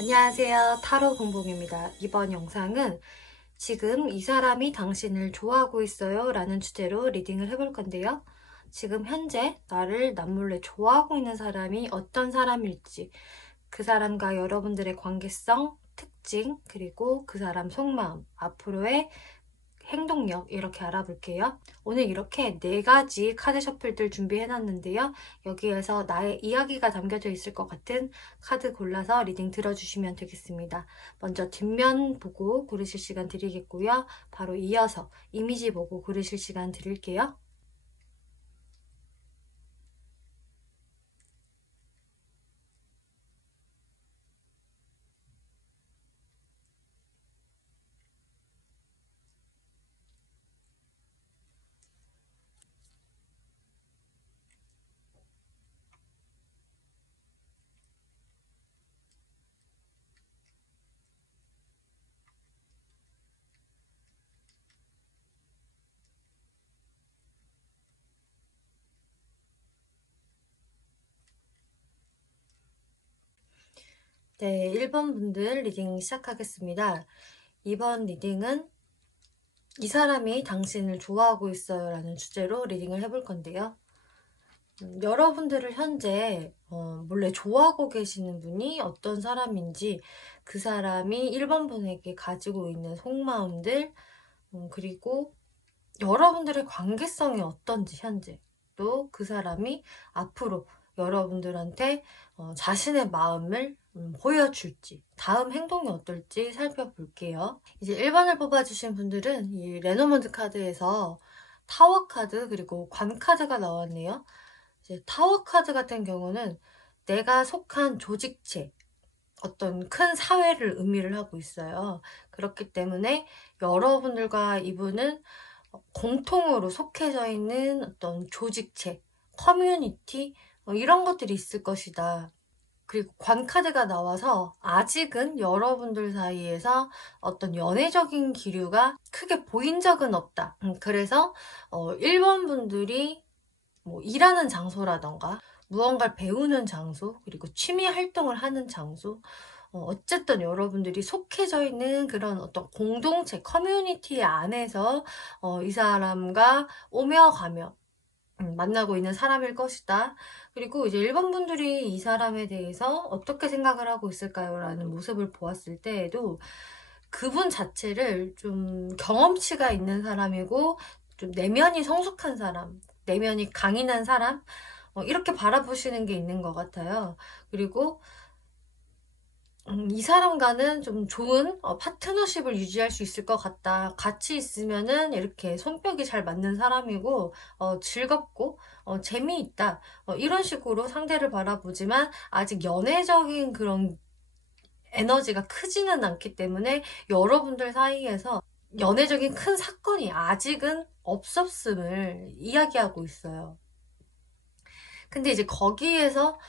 안녕하세요. 타로 공봉입니다. 이번 영상은 지금 이 사람이 당신을 좋아하고 있어요 라는 주제로 리딩을 해볼 건데요. 지금 현재 나를 남몰래 좋아하고 있는 사람이 어떤 사람일지, 그 사람과 여러분들의 관계성, 특징, 그리고 그 사람 속마음, 앞으로의 행동력 이렇게 알아볼게요. 오늘 이렇게 4가지 카드 셔플들 준비해놨는데요. 여기에서 나의 이야기가 담겨져 있을 것 같은 카드 골라서 리딩 들어주시면 되겠습니다. 먼저 뒷면 보고 고르실 시간 드리겠고요. 바로 이어서 이미지 보고 고르실 시간 드릴게요. 네, 1번 분들 리딩 시작하겠습니다. 이번 리딩은 이 사람이 당신을 좋아하고 있어요 라는 주제로 리딩을 해볼 건데요. 여러분들을 현재 몰래 좋아하고 계시는 분이 어떤 사람인지, 그 사람이 1번 분에게 가지고 있는 속마음들, 그리고 여러분들의 관계성이 어떤지 현재, 또 그 사람이 앞으로 여러분들한테 자신의 마음을 보여줄지, 다음 행동이 어떨지 살펴볼게요. 이제 1번을 뽑아주신 분들은 이 레노먼드 카드에서 타워 카드 그리고 관 카드가 나왔네요. 이제 타워 카드 같은 경우는 내가 속한 조직체, 어떤 큰 사회를 의미를 하고 있어요. 그렇기 때문에 여러분들과 이분은 공통으로 속해져 있는 어떤 조직체, 커뮤니티, 이런 것들이 있을 것이다. 그리고 관카드가 나와서 아직은 여러분들 사이에서 어떤 연애적인 기류가 크게 보인 적은 없다. 그래서 1번 분들이 뭐 일하는 장소라던가 무언가를 배우는 장소, 그리고 취미 활동을 하는 장소, 어쨌든 여러분들이 속해져 있는 그런 어떤 공동체, 커뮤니티 안에서 이 사람과 오며 가며 만나고 있는 사람일 것이다. 그리고 이제 1번 분들이 이 사람에 대해서 어떻게 생각을 하고 있을까요? 라는 모습을 보았을 때에도 그분 자체를 좀 경험치가 있는 사람이고, 좀 내면이 성숙한 사람, 내면이 강인한 사람, 이렇게 바라보시는 게 있는 것 같아요. 그리고 이 사람과는 좀 좋은 파트너십을 유지할 수 있을 것 같다. 같이 있으면은 이렇게 손뼉이 잘 맞는 사람이고, 즐겁고, 재미있다. 이런 식으로 상대를 바라보지만, 아직 연애적인 그런 에너지가 크지는 않기 때문에 여러분들 사이에서 연애적인 큰 사건이 아직은 없었음을 이야기하고 있어요. 근데 이제 거기에서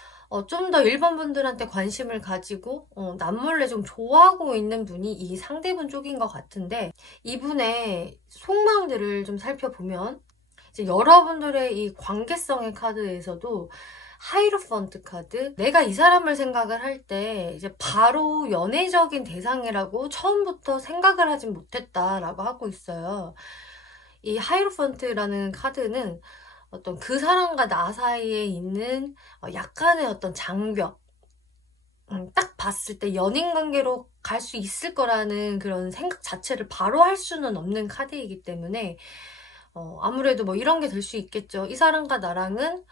좀 더 일반 분들한테 관심을 가지고 남몰래 좀 좋아하고 있는 분이 이 상대분 쪽인 것 같은데, 이분의 속마음들을 좀 살펴보면 이제 여러분들의 이 관계성의 카드에서도 하이로펀트 카드, 내가 이 사람을 생각을 할 때 이제 바로 연애적인 대상이라고 처음부터 생각을 하진 못했다라고 하고 있어요. 이 하이로펀트라는 카드는 어떤 그 사람과 나 사이에 있는 약간의 어떤 장벽, 딱 봤을 때 연인 관계로 갈 수 있을 거라는 그런 생각 자체를 바로 할 수는 없는 카드이기 때문에 아무래도 뭐 이런 게 될 수 있겠죠. 이 사람과 나랑은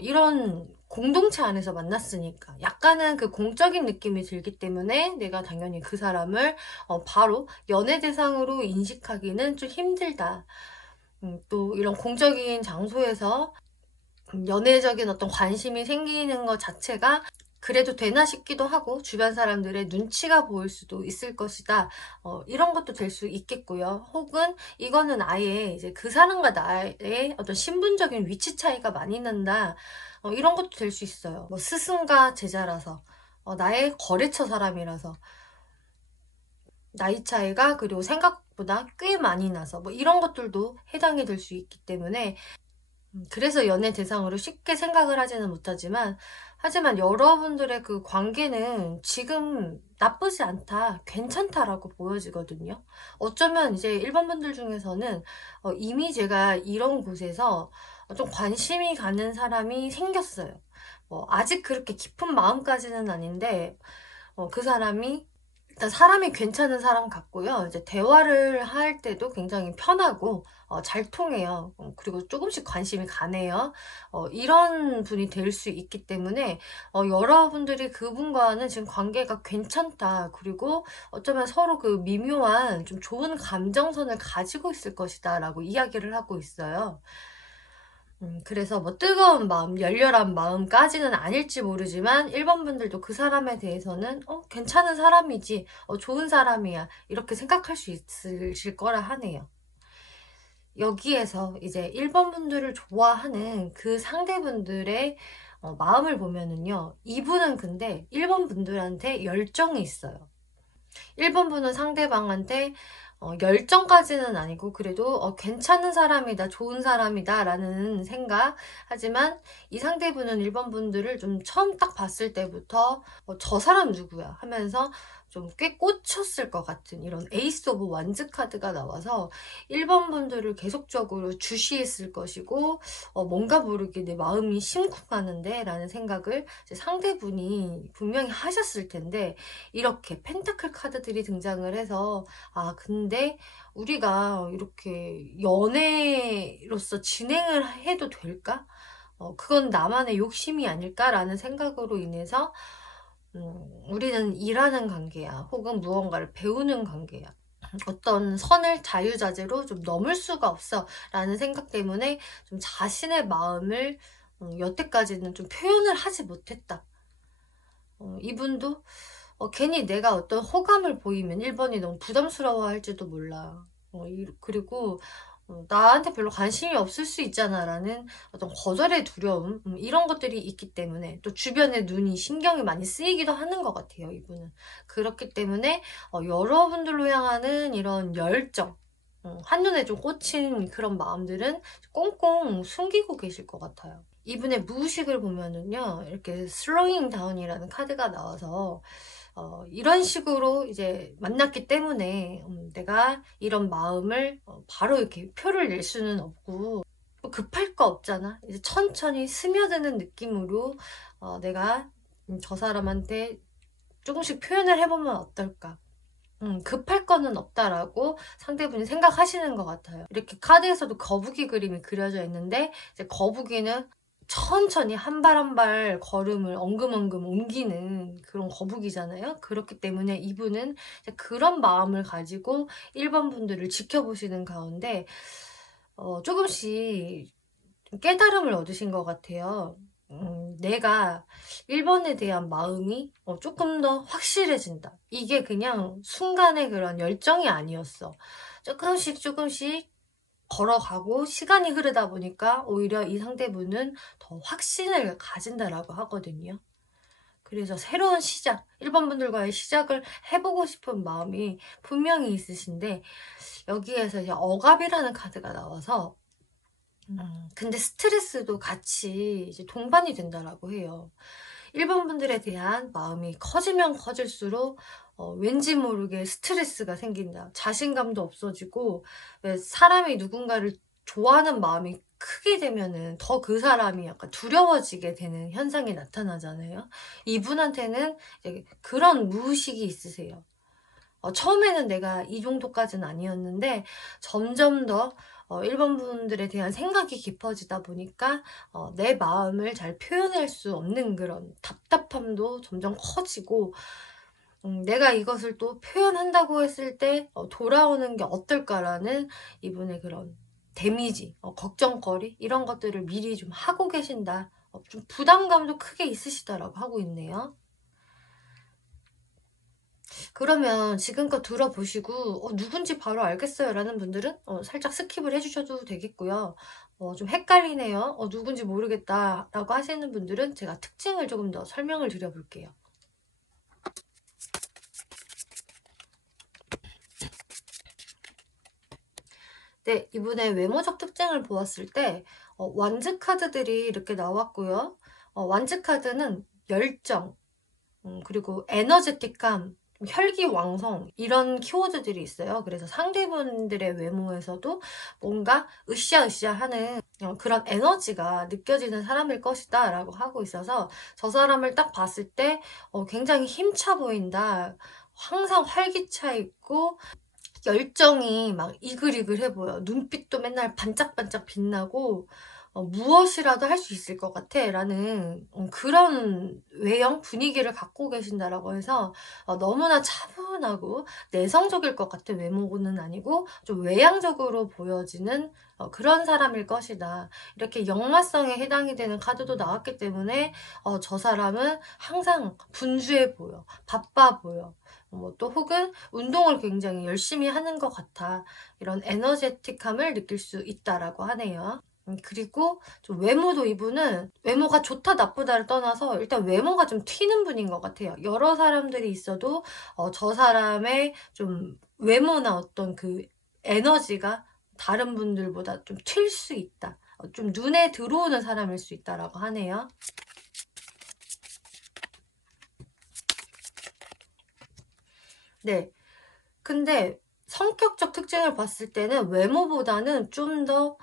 이런 공동체 안에서 만났으니까 약간은 그 공적인 느낌이 들기 때문에 내가 당연히 그 사람을 바로 연애 대상으로 인식하기는 좀 힘들다. 또 이런 공적인 장소에서 연애적인 어떤 관심이 생기는 것 자체가 그래도 되나 싶기도 하고, 주변 사람들의 눈치가 보일 수도 있을 것이다. 이런 것도 될 수 있겠고요. 혹은 이거는 아예 이제 그 사람과 나의 어떤 신분적인 위치 차이가 많이 난다. 이런 것도 될 수 있어요. 뭐 스승과 제자라서, 나의 거래처 사람이라서, 나이 차이가 그리고 생각보다 꽤 많이 나서 뭐 이런 것들도 해당이 될 수 있기 때문에, 그래서 연애 대상으로 쉽게 생각을 하지는 못하지만, 하지만 여러분들의 그 관계는 지금 나쁘지 않다, 괜찮다라고 보여지거든요. 어쩌면 이제 일반 분들 중에서는 이미 제가 이런 곳에서 좀 관심이 가는 사람이 생겼어요. 아직 그렇게 깊은 마음까지는 아닌데 그 사람이 일단 사람이 괜찮은 사람 같고요. 이제 대화를 할 때도 굉장히 편하고 잘 통해요. 그리고 조금씩 관심이 가네요. 이런 분이 될 수 있기 때문에 여러분들이 그분과는 지금 관계가 괜찮다. 그리고 어쩌면 서로 그 미묘한 좀 좋은 감정선을 가지고 있을 것이다 라고 이야기를 하고 있어요. 그래서 뭐 뜨거운 마음, 열렬한 마음까지는 아닐지 모르지만 1번 분들도 그 사람에 대해서는 괜찮은 사람이지, 좋은 사람이야, 이렇게 생각할 수 있으실 거라 하네요. 여기에서 이제 1번 분들을 좋아하는 그 상대분들의 마음을 보면은요, 이분은 근데 1번 분들한테 열정이 있어요. 1번 분은 상대방한테 열정까지는 아니고 그래도 괜찮은 사람이다, 좋은 사람이다 라는 생각. 하지만 이 상대분은 1번 분들을 좀 처음 딱 봤을 때부터 저 사람 누구야 하면서 좀 꽤 꽂혔을 것 같은 이런 에이스 오브 완즈 카드가 나와서 1번 분들을 계속적으로 주시했을 것이고 뭔가 모르게 내 마음이 심쿵하는데 라는 생각을 이제 상대분이 분명히 하셨을 텐데, 이렇게 펜타클 카드들이 등장을 해서 근데 우리가 이렇게 연애로서 진행을 해도 될까? 그건 나만의 욕심이 아닐까라는 생각으로 인해서 우리는 일하는 관계야, 혹은 무언가를 배우는 관계야, 어떤 선을 자유자재로 좀 넘을 수가 없어 라는 생각 때문에 좀 자신의 마음을 여태까지는 좀 표현을 하지 못했다. 이분도 괜히 내가 어떤 호감을 보이면 1번이 너무 부담스러워 할지도 몰라. 그리고 나한테 별로 관심이 없을 수 있잖아 라는 어떤 거절의 두려움, 이런 것들이 있기 때문에 또 주변의 눈이 신경이 많이 쓰이기도 하는 것 같아요, 이분은. 그렇기 때문에 여러분들로 향하는 이런 열정, 한눈에 좀 꽂힌 그런 마음들은 꽁꽁 숨기고 계실 것 같아요. 이분의 무의식을 보면은요, 이렇게 슬로잉 다운이라는 카드가 나와서 이런 식으로 이제 만났기 때문에 내가 이런 마음을 바로 이렇게 표를 낼 수는 없고, 또 급할 거 없잖아. 이제 천천히 스며드는 느낌으로 내가 저 사람한테 조금씩 표현을 해보면 어떨까. 급할 거는 없다라고 상대분이 생각하시는 것 같아요. 이렇게 카드에서도 거북이 그림이 그려져 있는데, 이제 거북이는 천천히 한 발 한 발 걸음을 엉금엉금 옮기는 그런 거북이잖아요. 그렇기 때문에 이분은 이제 그런 마음을 가지고 1번 분들을 지켜보시는 가운데 조금씩 깨달음을 얻으신 것 같아요. 내가 1번에 대한 마음이 조금 더 확실해진다. 이게 그냥 순간의 그런 열정이 아니었어. 조금씩 조금씩 걸어가고 시간이 흐르다 보니까 오히려 이 상대분은 더 확신을 가진다라고 하거든요. 그래서 새로운 시작, 1번 분들과의 시작을 해보고 싶은 마음이 분명히 있으신데, 여기에서 이제 억압이라는 카드가 나와서 근데 스트레스도 같이 이제 동반이 된다라고 해요. 1번 분들에 대한 마음이 커지면 커질수록 왠지 모르게 스트레스가 생긴다. 자신감도 없어지고, 왜 사람이 누군가를 좋아하는 마음이 크게 되면은 더 그 사람이 약간 두려워지게 되는 현상이 나타나잖아요. 이분한테는 이제 그런 무의식이 있으세요. 처음에는 내가 이 정도까지는 아니었는데 점점 더 1번 분들에 대한 생각이 깊어지다 보니까 내 마음을 잘 표현할 수 없는 그런 답답함도 점점 커지고, 내가 이것을 또 표현한다고 했을 때 돌아오는 게 어떨까라는 이분의 그런 데미지, 걱정거리, 이런 것들을 미리 좀 하고 계신다. 좀 부담감도 크게 있으시다라고 하고 있네요. 그러면 지금껏 들어보시고 누군지 바로 알겠어요 라는 분들은 살짝 스킵을 해주셔도 되겠고요. 좀 헷갈리네요, 누군지 모르겠다 라고 하시는 분들은 제가 특징을 조금 더 설명을 드려볼게요. 네, 이분의 외모적 특징을 보았을 때 완즈 카드들이 이렇게 나왔고요. 완즈 카드는 열정, 그리고 에너제틱함, 혈기왕성 이런 키워드들이 있어요. 그래서 상대분들의 외모에서도 뭔가 으쌰으쌰하는 그런 에너지가 느껴지는 사람일 것이다 라고 하고 있어서 저 사람을 딱 봤을 때 굉장히 힘차 보인다. 항상 활기차 있고 열정이 막 이글이글해 보여. 눈빛도 맨날 반짝반짝 빛나고 무엇이라도 할 수 있을 것 같아 라는 그런 외형 분위기를 갖고 계신다라고 해서 너무나 차분하고 내성적일 것 같은 외모는 아니고 좀 외향적으로 보여지는 그런 사람일 것이다. 이렇게 역마성에 해당이 되는 카드도 나왔기 때문에 저 사람은 항상 분주해 보여, 바빠 보여. 또 혹은 운동을 굉장히 열심히 하는 것 같아. 이런 에너제틱함을 느낄 수 있다라고 하네요. 그리고 좀 외모도 이분은 외모가 좋다 나쁘다를 떠나서 일단 외모가 좀 튀는 분인 것 같아요. 여러 사람들이 있어도 저 사람의 좀 외모나 어떤 그 에너지가 다른 분들보다 좀 튈 수 있다. 좀 눈에 들어오는 사람일 수 있다라고 하네요. 네. 근데 성격적 특징을 봤을 때는 외모보다는 좀 더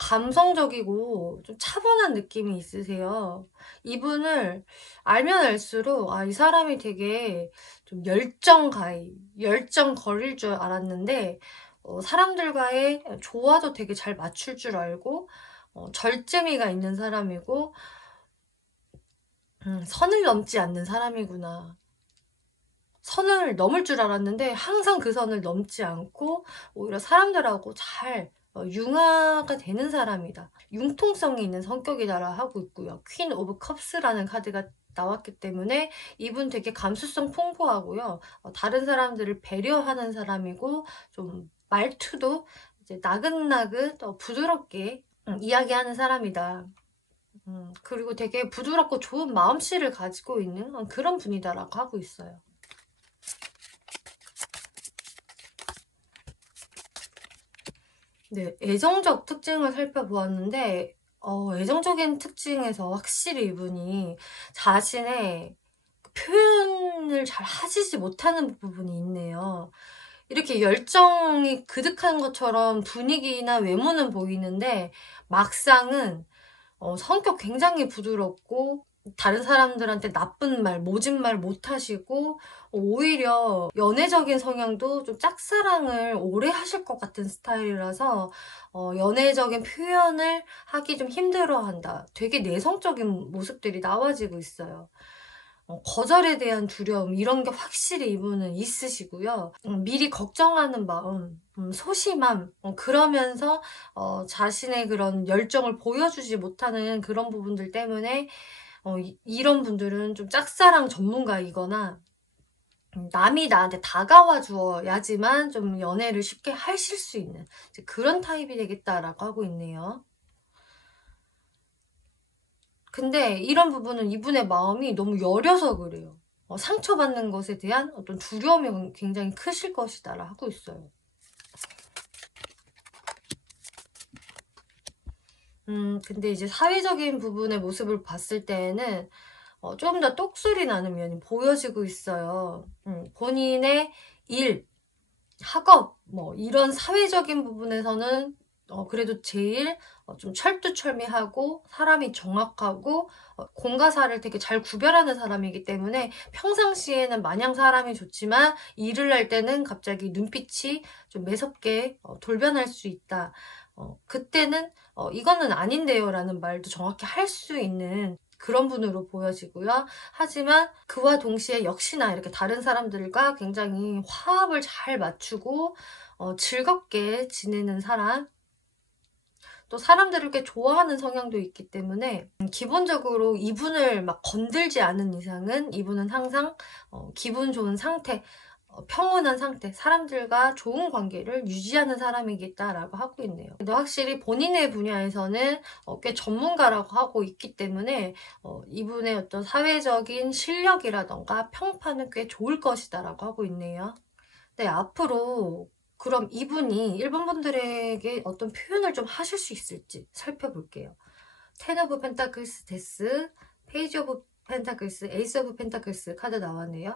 감성적이고 좀 차분한 느낌이 있으세요. 이분을 알면 알수록 이 사람이 되게 좀 열정가이, 열정거릴 줄 알았는데 사람들과의 조화도 되게 잘 맞출 줄 알고 절제미가 있는 사람이고 선을 넘지 않는 사람이구나. 선을 넘을 줄 알았는데 항상 그 선을 넘지 않고 오히려 사람들하고 잘 융화가 되는 사람이다. 융통성이 있는 성격이다라 하고 있고요. 퀸 오브 컵스라는 카드가 나왔기 때문에 이분 되게 감수성 풍부하고요. 다른 사람들을 배려하는 사람이고 좀 말투도 이제 나긋나긋 부드럽게 이야기하는 사람이다. 그리고 되게 부드럽고 좋은 마음씨를 가지고 있는 그런 분이다라고 하고 있어요. 네, 애정적 특징을 살펴보았는데, 애정적인 특징에서 확실히 이분이 자신의 그 표현을 잘 하시지 못하는 부분이 있네요. 이렇게 열정이 그득한 것처럼 분위기나 외모는 보이는데, 막상은 성격 굉장히 부드럽고 다른 사람들한테 나쁜 말, 모진 말 못하시고 오히려 연애적인 성향도 좀 짝사랑을 오래 하실 것 같은 스타일이라서 연애적인 표현을 하기 좀 힘들어한다. 되게 내성적인 모습들이 나와지고 있어요. 거절에 대한 두려움 이런 게 확실히 이분은 있으시고요. 미리 걱정하는 마음, 소심함 그러면서 자신의 그런 열정을 보여주지 못하는 그런 부분들 때문에 이런 분들은 좀 짝사랑 전문가이거나 남이 나한테 다가와 주어야지만 좀 연애를 쉽게 하실 수 있는 그런 타입이 되겠다라고 하고 있네요. 근데 이런 부분은 이분의 마음이 너무 여려서 그래요. 상처받는 것에 대한 어떤 두려움이 굉장히 크실 것이다 하고 있어요. 근데 이제 사회적인 부분의 모습을 봤을 때에는 좀 더 똑소리 나는 면이 보여지고 있어요. 본인의 일, 학업, 뭐 이런 사회적인 부분에서는 그래도 제일 좀 철두철미하고 사람이 정확하고 공과사를 되게 잘 구별하는 사람이기 때문에 평상시에는 마냥 사람이 좋지만 일을 할 때는 갑자기 눈빛이 좀 매섭게 돌변할 수 있다. 그때는 이거는 아닌데요 라는 말도 정확히 할 수 있는 그런 분으로 보여지고요. 하지만 그와 동시에 역시나 이렇게 다른 사람들과 굉장히 화합을 잘 맞추고 즐겁게 지내는 사람, 또 사람들을 이렇게 좋아하는 성향도 있기 때문에 기본적으로 이분을 막 건들지 않은 이상은 이분은 항상 기분 좋은 상태, 평온한 상태, 사람들과 좋은 관계를 유지하는 사람이겠다라고 하고 있네요. 근데 확실히 본인의 분야에서는 꽤 전문가라고 하고 있기 때문에 이분의 어떤 사회적인 실력이라던가 평판은 꽤 좋을 것이다라고 하고 있네요. 네, 앞으로 그럼 이분이 일본 분들에게 어떤 표현을 좀 하실 수 있을지 살펴볼게요. 텐 오브 펜타클스 데스, 페이지 오브 펜타클스, 에이스 오브 펜타클스 카드 나왔네요.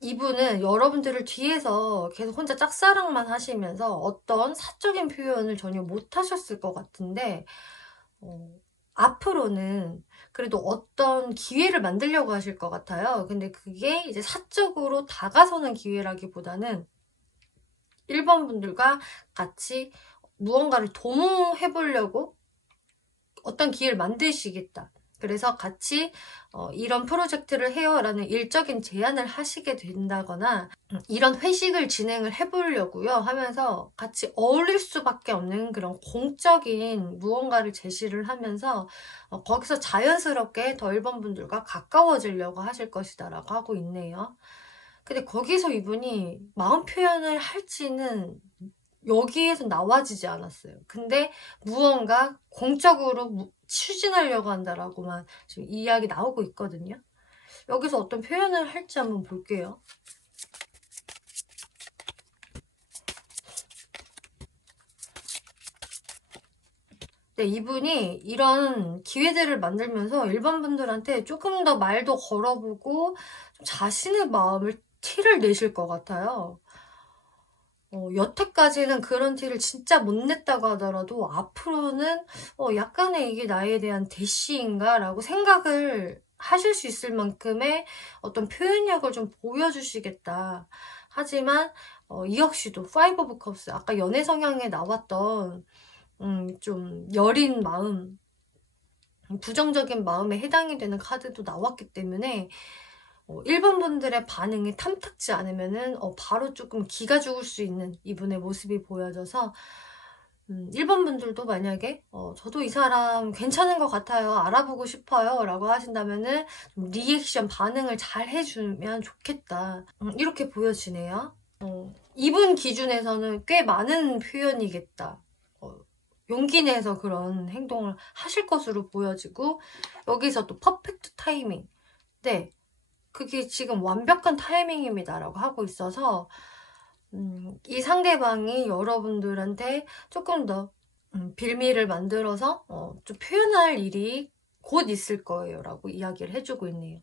이분은 여러분들을 뒤에서 계속 혼자 짝사랑만 하시면서 어떤 사적인 표현을 전혀 못 하셨을 것 같은데, 앞으로는 그래도 어떤 기회를 만들려고 하실 것 같아요. 근데 그게 이제 사적으로 다가서는 기회라기보다는 1번 분들과 같이 무언가를 도모해 보려고 어떤 기회를 만드시겠다. 그래서 같이 이런 프로젝트를 해요 라는 일적인 제안을 하시게 된다거나 이런 회식을 진행을 해보려고요 하면서 같이 어울릴 수밖에 없는 그런 공적인 무언가를 제시를 하면서 거기서 자연스럽게 더 1번 분들과 가까워지려고 하실 것이다 라고 하고 있네요. 근데 거기서 이분이 마음 표현을 할지는 여기에서 나와지지 않았어요. 근데 무언가 공적으로 추진하려고 한다라고만 지금 이야기 나오고 있거든요. 여기서 어떤 표현을 할지 한번 볼게요. 네, 이분이 이런 기회들을 만들면서 일반 분들한테 조금 더 말도 걸어보고 자신의 마음을 티를 내실 것 같아요. 여태까지는 그런 티를 진짜 못 냈다고 하더라도 앞으로는 약간의 이게 나에 대한 대시인가 라고 생각을 하실 수 있을 만큼의 어떤 표현력을 좀 보여주시겠다. 하지만 이 역시도 5 오브 컵스 아까 연애 성향에 나왔던 좀 여린 마음, 부정적인 마음에 해당이 되는 카드도 나왔기 때문에 1번 분들의 반응이 탐탁지 않으면은 바로 조금 기가 죽을 수 있는 이분의 모습이 보여져서 1번 분들도 만약에 저도 이 사람 괜찮은 것 같아요, 알아보고 싶어요 라고 하신다면은 좀 리액션 반응을 잘 해주면 좋겠다, 이렇게 보여지네요. 이분 기준에서는 꽤 많은 표현이겠다, 용기 내서 그런 행동을 하실 것으로 보여지고, 여기서 또 퍼펙트 타이밍, 네, 그게 지금 완벽한 타이밍입니다 라고 하고 있어서 이 상대방이 여러분들한테 조금 더 빌미를 만들어서 좀 표현할 일이 곧 있을 거예요 라고 이야기를 해주고 있네요.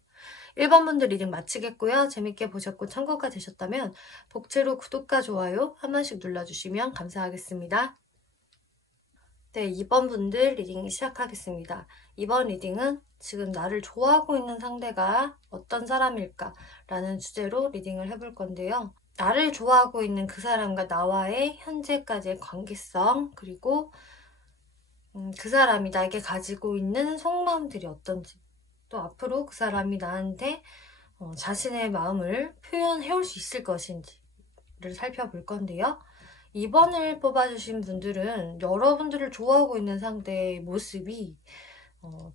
1번 분들 리딩 마치겠고요. 재밌게 보셨고 참고가 되셨다면 복채로 구독과 좋아요 한 번씩 눌러주시면 감사하겠습니다. 네, 2번 분들 리딩 시작하겠습니다. 이번 리딩은 지금 나를 좋아하고 있는 상대가 어떤 사람일까 라는 주제로 리딩을 해볼 건데요. 나를 좋아하고 있는 그 사람과 나와의 현재까지의 관계성, 그리고 그 사람이 나에게 가지고 있는 속마음들이 어떤지, 또 앞으로 그 사람이 나한테 자신의 마음을 표현해올 수 있을 것인지를 살펴볼 건데요. 2번을 뽑아주신 분들은 여러분들을 좋아하고 있는 상대의 모습이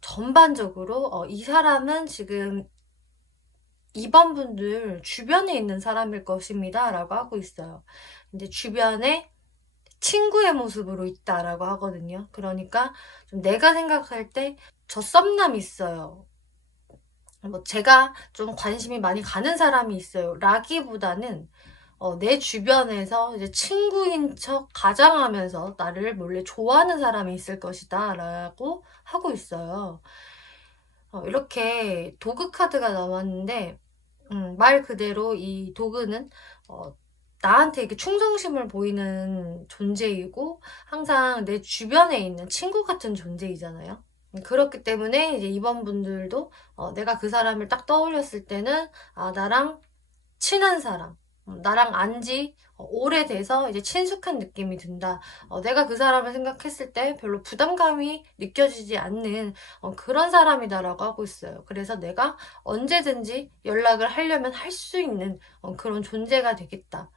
전반적으로 이 사람은 지금 2번 분들 주변에 있는 사람일 것입니다 라고 하고 있어요. 근데 주변에 친구의 모습으로 있다라고 하거든요. 그러니까 좀 내가 생각할 때 저 썸남 있어요, 뭐 제가 좀 관심이 많이 가는 사람이 있어요 라기보다는 내 주변에서 이제 친구인 척 가장하면서 나를 몰래 좋아하는 사람이 있을 것이다 라고 하고 있어요. 이렇게 도그 카드가 나왔는데 말 그대로 이 도그는 나한테 이렇게 충성심을 보이는 존재이고 항상 내 주변에 있는 친구 같은 존재이잖아요. 그렇기 때문에 이제 2번 분들도 내가 그 사람을 딱 떠올렸을 때는 나랑 친한 사람, 나랑 안지 오래돼서 이제 친숙한 느낌이 든다. 내가 그 사람을 생각했을 때 별로 부담감이 느껴지지 않는 그런 사람이다라고 하고 있어요. 그래서 내가 언제든지 연락을 하려면 할 수 있는 그런 존재가 되겠다.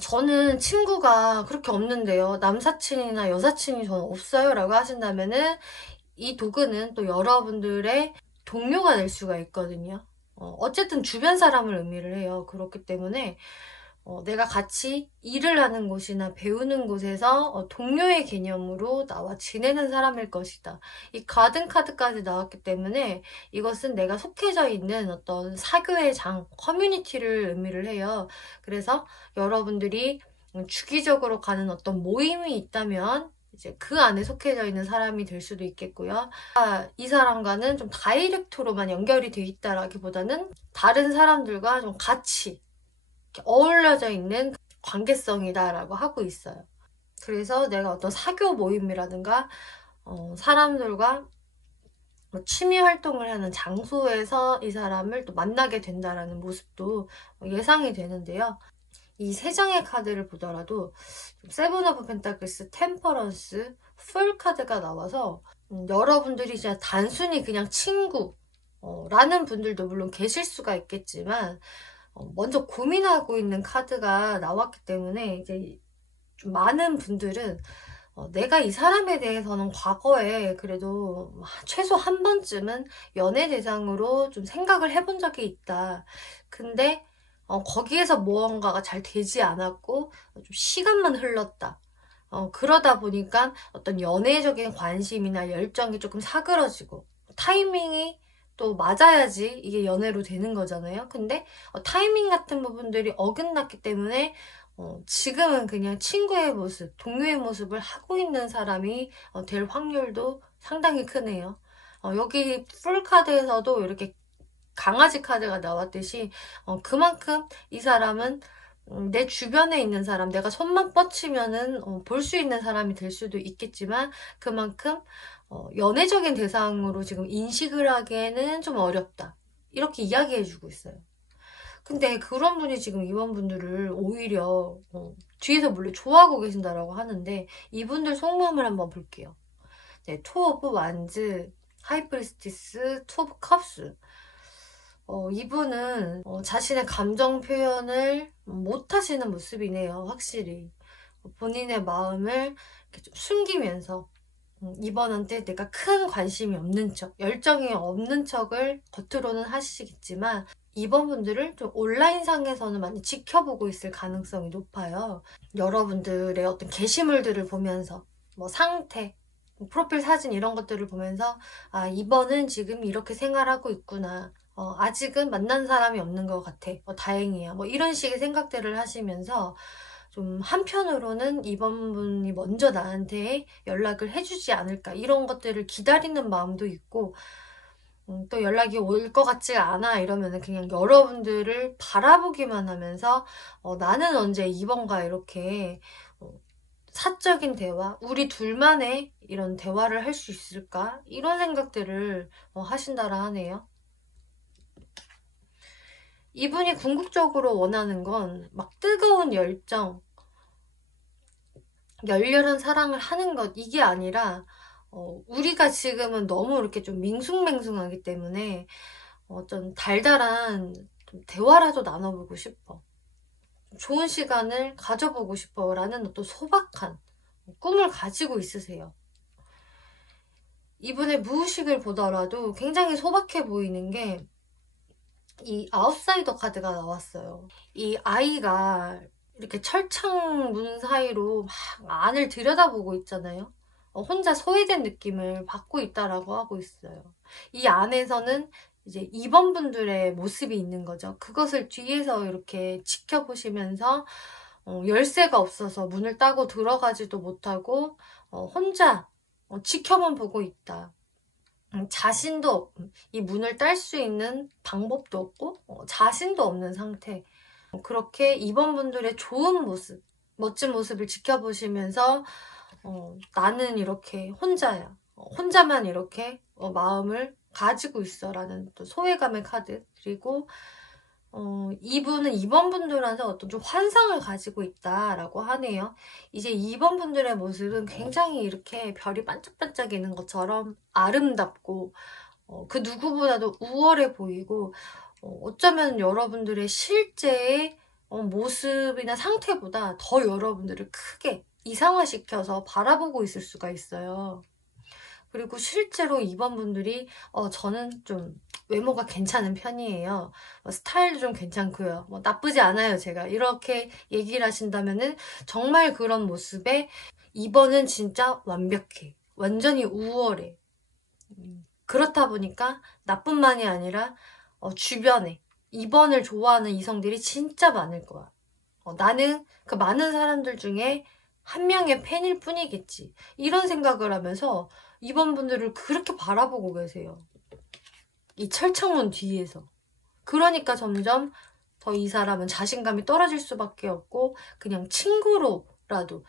저는 친구가 그렇게 없는데요. 남사친이나 여사친이 저는 없어요 라고 하신다면은 이 도구는 또 여러분들의 동료가 될 수가 있거든요. 어쨌든 주변 사람을 의미를 해요. 그렇기 때문에 내가 같이 일을 하는 곳이나 배우는 곳에서 동료의 개념으로 나와 지내는 사람일 것이다. 이 가든 카드까지 나왔기 때문에 이것은 내가 속해져 있는 어떤 사교의 장, 커뮤니티를 의미를 해요. 그래서 여러분들이 주기적으로 가는 어떤 모임이 있다면 이제 그 안에 속해져 있는 사람이 될 수도 있겠고요. 이 사람과는 좀 다이렉트로만 연결이 돼 있다라기보다는 다른 사람들과 좀 같이 어울려져 있는 관계성이다라고 하고 있어요. 그래서 내가 어떤 사교 모임이라든가 사람들과 취미 활동을 하는 장소에서 이 사람을 또 만나게 된다라는 모습도 예상이 되는데요. 이 세 장의 카드를 보더라도 세븐 오브 펜타클스, 템퍼런스, 풀 카드가 나와서 여러분들이 진짜 단순히 그냥 친구 라는 분들도 물론 계실 수가 있겠지만 먼저 고민하고 있는 카드가 나왔기 때문에 이제 좀 많은 분들은 내가 이 사람에 대해서는 과거에 그래도 최소 한 번쯤은 연애 대상으로 좀 생각을 해본 적이 있다. 근데 거기에서 무언가가 잘 되지 않았고 좀 시간만 흘렀다. 그러다 보니까 어떤 연애적인 관심이나 열정이 조금 사그러지고 타이밍이 또 맞아야지 이게 연애로 되는 거잖아요. 근데 타이밍 같은 부분들이 어긋났기 때문에 지금은 그냥 친구의 모습, 동료의 모습을 하고 있는 사람이 될 확률도 상당히 크네요. 여기 풀카드에서도 이렇게 강아지 카드가 나왔듯이 그만큼 이 사람은 내 주변에 있는 사람, 내가 손만 뻗치면은 볼 수 있는 사람이 될 수도 있겠지만 그만큼 연애적인 대상으로 지금 인식을 하기에는 좀 어렵다. 이렇게 이야기해주고 있어요. 근데 그런 분이 지금 이원분들을 오히려 뒤에서 물론 좋아하고 계신다라고 하는데 이분들 속마음을 한번 볼게요. 네, 투 오브 완즈, 하이프리스티스, 투 오브 컵스. 이분은 자신의 감정 표현을 못 하시는 모습이네요. 확실히. 본인의 마음을 이렇게 좀 숨기면서 이번한테 내가 큰 관심이 없는 척, 열정이 없는 척을 겉으로는 하시겠지만 이번 분들을 좀 온라인상에서는 많이 지켜보고 있을 가능성이 높아요. 여러분들의 어떤 게시물들을 보면서 뭐 상태, 프로필 사진 이런 것들을 보면서 아 이번은 지금 이렇게 생활하고 있구나. 아직은 만난 사람이 없는 것 같아. 다행이야. 뭐 이런 식의 생각들을 하시면서 좀 한편으로는 이번 분이 먼저 나한테 연락을 해주지 않을까 이런 것들을 기다리는 마음도 있고 또 연락이 올 것 같지 않아 이러면은 그냥 여러분들을 바라보기만 하면서 나는 언제 이번과 이렇게 사적인 대화, 우리 둘만의 이런 대화를 할 수 있을까 이런 생각들을 하신다라 하네요. 이분이 궁극적으로 원하는 건 막 뜨거운 열정, 열렬한 사랑을 하는 것 이게 아니라 우리가 지금은 너무 이렇게 좀 밍숭맹숭하기 때문에 좀 달달한 좀 대화라도 나눠보고 싶어. 좋은 시간을 가져보고 싶어 라는 어떤 소박한 꿈을 가지고 있으세요. 이분의 무의식을 보더라도 굉장히 소박해 보이는 게 이 아웃사이더 카드가 나왔어요. 이 아이가 이렇게 철창문 사이로 막 안을 들여다보고 있잖아요. 혼자 소외된 느낌을 받고 있다라고 하고 있어요. 이 안에서는 이제 2번 분들의 모습이 있는 거죠. 그것을 뒤에서 이렇게 지켜보시면서 열쇠가 없어서 문을 따고 들어가지도 못하고 혼자 지켜만 보고 있다. 자신도 이 문을 딸 수 있는 방법도 없고 자신도 없는 상태. 그렇게 이번 분들의 좋은 모습, 멋진 모습을 지켜보시면서 나는 이렇게 혼자야. 혼자만 이렇게 마음을 가지고 있어 라는 또 소외감의 카드. 그리고 이분은 2번 분들한테 어떤 좀 환상을 가지고 있다라고 하네요. 이제 2번 분들의 모습은 굉장히 이렇게 별이 반짝반짝이는 것처럼 아름답고 그 누구보다도 우월해 보이고 어쩌면 여러분들의 실제의 모습이나 상태보다 더 여러분들을 크게 이상화시켜서 바라보고 있을 수가 있어요. 그리고 실제로 2번 분들이 저는 좀 외모가 괜찮은 편이에요. 스타일도 좀 괜찮고요. 뭐 나쁘지 않아요, 제가. 이렇게 얘기를 하신다면은 정말 그런 모습에 2번은 진짜 완벽해. 완전히 우월해. 그렇다 보니까 나뿐만이 아니라 주변에 2번을 좋아하는 이성들이 진짜 많을 거야. 나는 그 많은 사람들 중에 한 명의 팬일 뿐이겠지. 이런 생각을 하면서 이번 분들을 그렇게 바라보고 계세요. 이 철창문 뒤에서. 그러니까 점점 더 이 사람은 자신감이 떨어질 수밖에 없고 그냥 친구로라도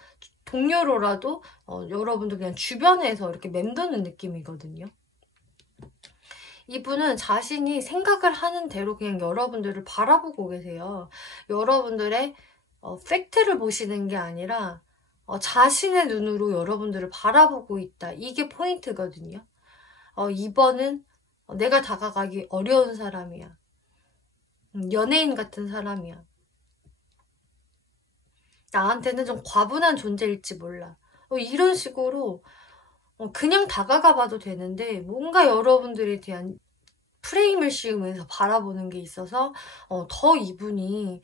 동료로라도 여러분들 그냥 주변에서 이렇게 맴도는 느낌이거든요. 이분은 자신이 생각을 하는 대로 그냥 여러분들을 바라보고 계세요. 여러분들의 팩트를 보시는 게 아니라 자신의 눈으로 여러분들을 바라보고 있다. 이게 포인트거든요. 2번은 내가 다가가기 어려운 사람이야. 연예인 같은 사람이야. 나한테는 좀 과분한 존재일지 몰라. 이런 식으로 그냥 다가가 봐도 되는데 뭔가 여러분들에 대한 프레임을 씌우면서 바라보는 게 있어서 더 이분이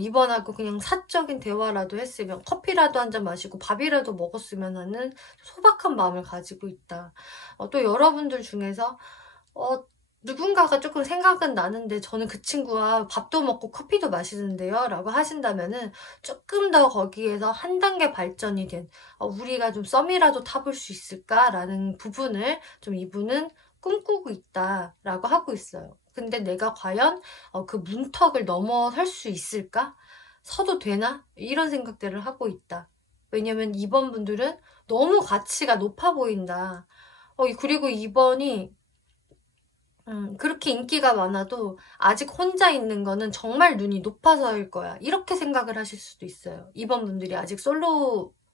이번하고 그냥 사적인 대화라도 했으면 커피라도 한 잔 마시고 밥이라도 먹었으면 하는 소박한 마음을 가지고 있다. 또 여러분들 중에서 누군가가 조금 생각은 나는데 저는 그 친구와 밥도 먹고 커피도 마시는데요 라고 하신다면은 조금 더 거기에서 한 단계 발전이 된 우리가 좀 썸이라도 타볼 수 있을까 라는 부분을 좀 이분은 꿈꾸고 있다 라고 하고 있어요. 근데 내가 과연 그 문턱을 넘어설 수 있을까? 서도 되나? 이런 생각들을 하고 있다. 왜냐면 이번 분들은 너무 가치가 높아 보인다. 그리고 이번이 그렇게 인기가 많아도 아직 혼자 있는 거는 정말 눈이 높아서일 거야. 이렇게 생각을 하실 수도 있어요. 이번 분들이 아직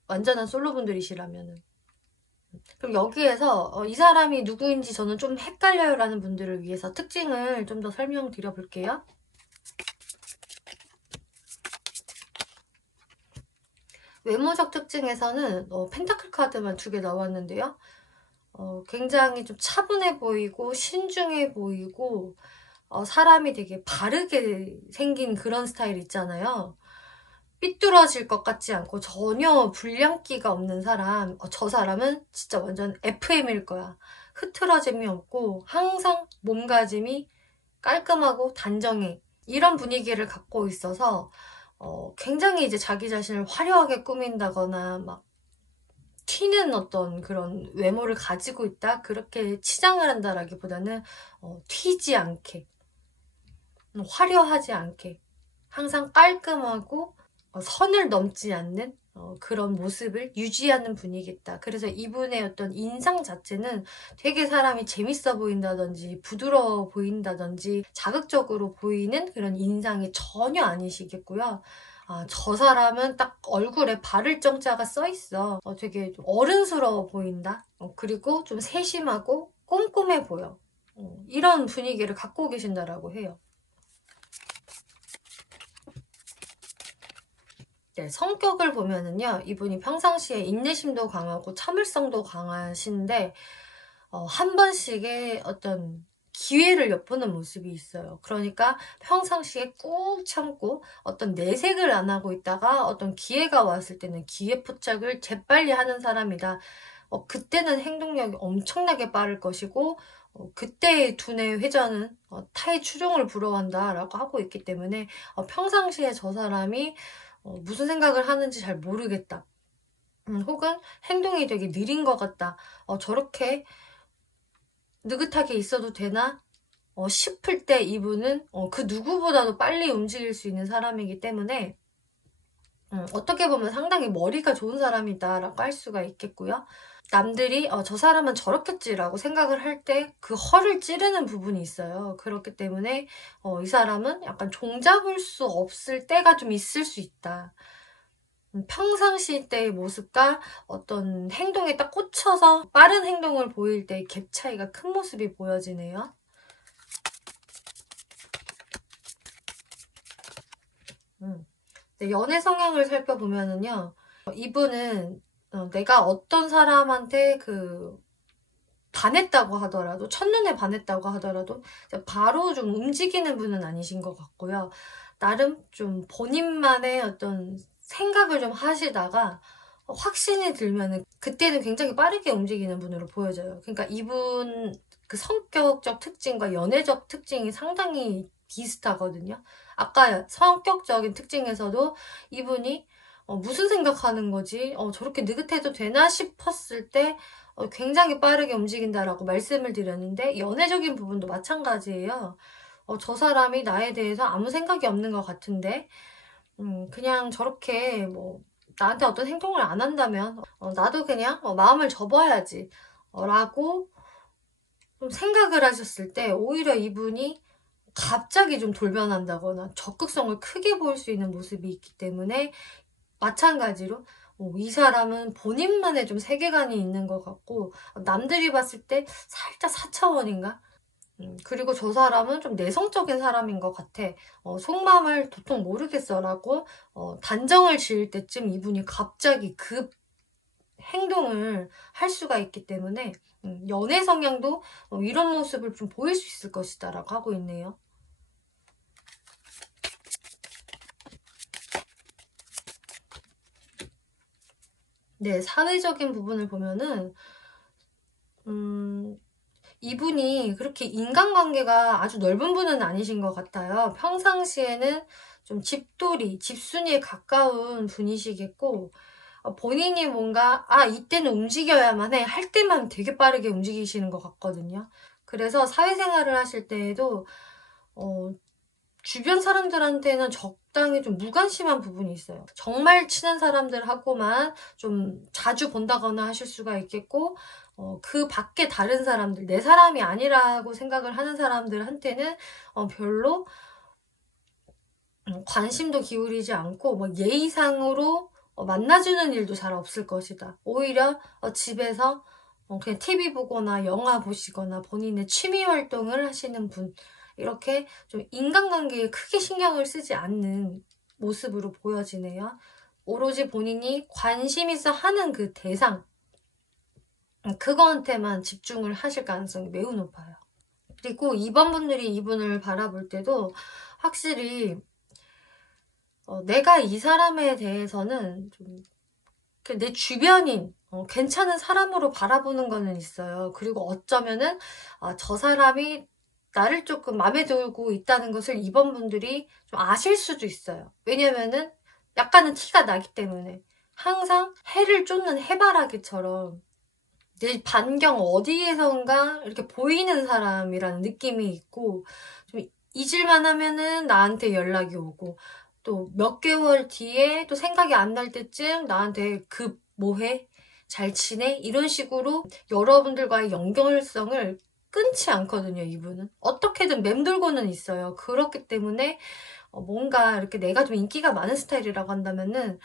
완전한 솔로 분들이시라면은. 그럼 여기에서 이 사람이 누구인지 저는 좀 헷갈려요 라는 분들을 위해서 특징을 좀 더 설명드려 볼게요. 외모적 특징에서는 펜타클 카드만 2개 나왔는데요. 굉장히 좀 차분해 보이고 신중해 보이고 사람이 되게 바르게 생긴 그런 스타일 있잖아요. 삐뚤어질 것 같지 않고 전혀 불량기가 없는 사람. 저 사람은 진짜 완전 FM일 거야. 흐트러짐이 없고 항상 몸가짐이 깔끔하고 단정해. 이런 분위기를 갖고 있어서 굉장히 이제 자기 자신을 화려하게 꾸민다거나 막 튀는 어떤 그런 외모를 가지고 있다? 그렇게 치장을 한다라기보다는 튀지 않게, 화려하지 않게, 항상 깔끔하고 선을 넘지 않는 그런 모습을 유지하는 분위기다. 그래서 이분의 어떤 인상 자체는 되게 사람이 재밌어 보인다든지 부드러워 보인다든지 자극적으로 보이는 그런 인상이 전혀 아니시겠고요. 저 사람은 딱 얼굴에 바를 정자가 써있어. 되게 좀 어른스러워 보인다. 그리고 좀 세심하고 꼼꼼해 보여. 이런 분위기를 갖고 계신다라고 해요. 네, 성격을 보면은요, 이분이 평상시에 인내심도 강하고 참을성도 강하신데, 한 번씩의 어떤 기회를 엿보는 모습이 있어요. 그러니까 평상시에 꾹 참고 어떤 내색을 안 하고 있다가 어떤 기회가 왔을 때는 기회 포착을 재빨리 하는 사람이다. 그때는 행동력이 엄청나게 빠를 것이고, 그때의 두뇌 회전은 타의 추종을 불허한다 라고 하고 있기 때문에 평상시에 저 사람이 무슨 생각을 하는지 잘 모르겠다. 혹은 행동이 되게 느린 것 같다. 저렇게 느긋하게 있어도 되나? 싶을 때 이분은 그 누구보다도 빨리 움직일 수 있는 사람이기 때문에 어떻게 보면 상당히 머리가 좋은 사람이다라고 할 수가 있겠고요. 남들이 저 사람은 저렇겠지라고 생각을 할 때 그 허를 찌르는 부분이 있어요. 그렇기 때문에 이 사람은 약간 종잡을 수 없을 때가 좀 있을 수 있다. 평상시 때의 모습과 어떤 행동에 딱 꽂혀서 빠른 행동을 보일 때 갭 차이가 큰 모습이 보여지네요. 네, 연애 성향을 살펴보면은요, 이분은 내가 어떤 사람한테 반했다고 하더라도, 첫눈에 반했다고 하더라도 바로 좀 움직이는 분은 아니신 것 같고요. 나름 좀 본인만의 어떤 생각을 좀 하시다가 확신이 들면은 그때는 굉장히 빠르게 움직이는 분으로 보여져요. 그러니까 이분 그 성격적 특징과 연애적 특징이 상당히 비슷하거든요. 아까 성격적인 특징에서도 이분이 무슨 생각하는 거지? 저렇게 느긋해도 되나 싶었을 때 굉장히 빠르게 움직인다라고 말씀을 드렸는데, 연애적인 부분도 마찬가지예요. 저 사람이 나에 대해서 아무 생각이 없는 것 같은데 그냥 저렇게 뭐 나한테 어떤 행동을 안 한다면 나도 그냥 마음을 접어야지 라고 좀 생각을 하셨을 때, 오히려 이분이 갑자기 좀 돌변한다거나 적극성을 크게 보일 수 있는 모습이 있기 때문에, 마찬가지로 이 사람은 본인만의 좀 세계관이 있는 것 같고, 남들이 봤을 때 살짝 4차원인가? 그리고 저 사람은 좀 내성적인 사람인 것 같아. 속마음을 도통 모르겠어 라고 단정을 지을 때쯤 이분이 갑자기 급 행동을 할 수가 있기 때문에 연애 성향도 이런 모습을 좀 보일 수 있을 것이다 라고 하고 있네요. 네, 사회적인 부분을 보면은 이분이 그렇게 인간관계가 아주 넓은 분은 아니신 것 같아요. 평상시에는 좀 집돌이, 집순이에 가까운 분이시겠고, 본인이 뭔가 이때는 움직여야만 해 할 때만 되게 빠르게 움직이시는 것 같거든요. 그래서 사회생활을 하실 때에도 주변 사람들한테는 적당히 좀 무관심한 부분이 있어요. 정말 친한 사람들하고만 좀 자주 본다거나 하실 수가 있겠고, 그 밖에 다른 사람들, 내 사람이 아니라고 생각을 하는 사람들한테는 별로 관심도 기울이지 않고 뭐 예의상으로 만나주는 일도 잘 없을 것이다. 오히려 집에서 그냥 TV 보거나 영화 보시거나 본인의 취미 활동을 하시는 분, 이렇게 좀 인간관계에 크게 신경을 쓰지 않는 모습으로 보여지네요. 오로지 본인이 관심 있어 하는 그 대상, 그거한테만 집중을 하실 가능성이 매우 높아요. 그리고 2번 분들이 이분을 바라볼 때도 확실히 내가 이 사람에 대해서는 좀 내 주변인 괜찮은 사람으로 바라보는 거는 있어요. 그리고 어쩌면은 저 사람이 나를 조금 마음에 들고 있다는 것을 2번 분들이 좀 아실 수도 있어요. 왜냐면은 약간은 티가 나기 때문에, 항상 해를 쫓는 해바라기처럼 내 반경 어디에선가 이렇게 보이는 사람이라는 느낌이 있고, 좀 잊을만 하면은 나한테 연락이 오고, 또 몇 개월 뒤에 또 생각이 안 날 때쯤 나한테 뭐해? 잘 지내? 이런 식으로 여러분들과의 연결성을 끊지 않거든요, 이분은. 어떻게든 맴돌고는 있어요. 그렇기 때문에 뭔가 이렇게 내가 좀 인기가 많은 스타일이라고 한다면은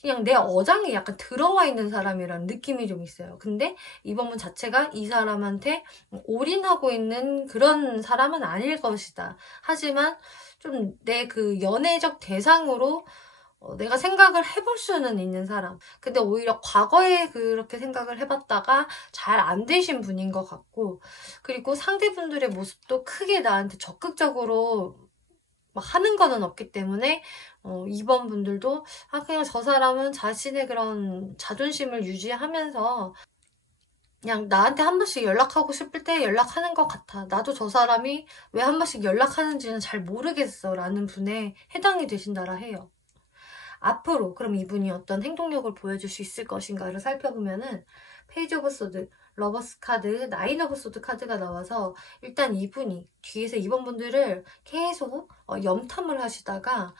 그냥 내 어장에 약간 들어와 있는 사람이라는 느낌이 좀 있어요. 근데 이번 분 자체가 이 사람한테 올인하고 있는 그런 사람은 아닐 것이다. 하지만 좀 내 그 연애적 대상으로 내가 생각을 해볼 수는 있는 사람. 근데 오히려 과거에 그렇게 생각을 해봤다가 잘 안 되신 분인 것 같고, 그리고 상대분들의 모습도 크게 나한테 적극적으로 막 하는 거는 없기 때문에 2번 분들도 그냥 저 사람은 자신의 그런 자존심을 유지하면서 그냥 나한테 한 번씩 연락하고 싶을 때 연락하는 것 같아. 나도 저 사람이 왜 한 번씩 연락하는지는 잘 모르겠어 라는 분에 해당이 되신다라 해요. 앞으로 그럼 이분이 어떤 행동력을 보여줄 수 있을 것인가를 살펴보면은, 페이지 오브 소드, 러버스 카드, 나인 오브 소드 카드가 나와서 일단 이분이 뒤에서 2번 분들을 계속 염탐을 하시다가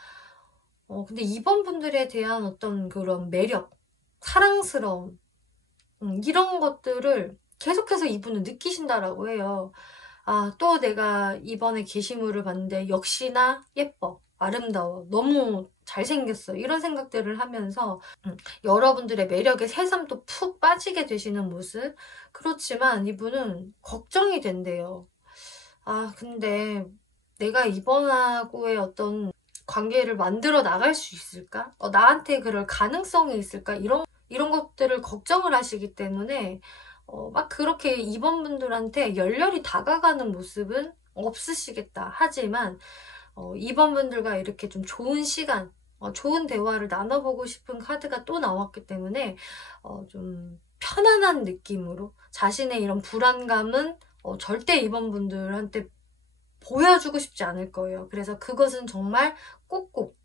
근데 2번 분들에 대한 어떤 그런 매력, 사랑스러움, 이런 것들을 계속해서 이분은 느끼신다라고 해요. 또 내가 이번에 게시물을 봤는데 역시나 예뻐, 아름다워, 너무 잘생겼어, 이런 생각들을 하면서 여러분들의 매력에 새삼 또 푹 빠지게 되시는 모습. 그렇지만 이분은 걱정이 된대요. 근데 내가 이번하고의 어떤 관계를 만들어 나갈 수 있을까? 나한테 그럴 가능성이 있을까? 이런 것들을 걱정을 하시기 때문에 막 그렇게 2번 분들한테 열렬히 다가가는 모습은 없으시겠다. 하지만 2번 분들과 이렇게 좀 좋은 시간, 좋은 대화를 나눠보고 싶은 카드가 또 나왔기 때문에 좀 편안한 느낌으로 자신의 이런 불안감은 절대 2번 분들한테 보여주고 싶지 않을 거예요. 그래서 그것은 정말 꼭꼭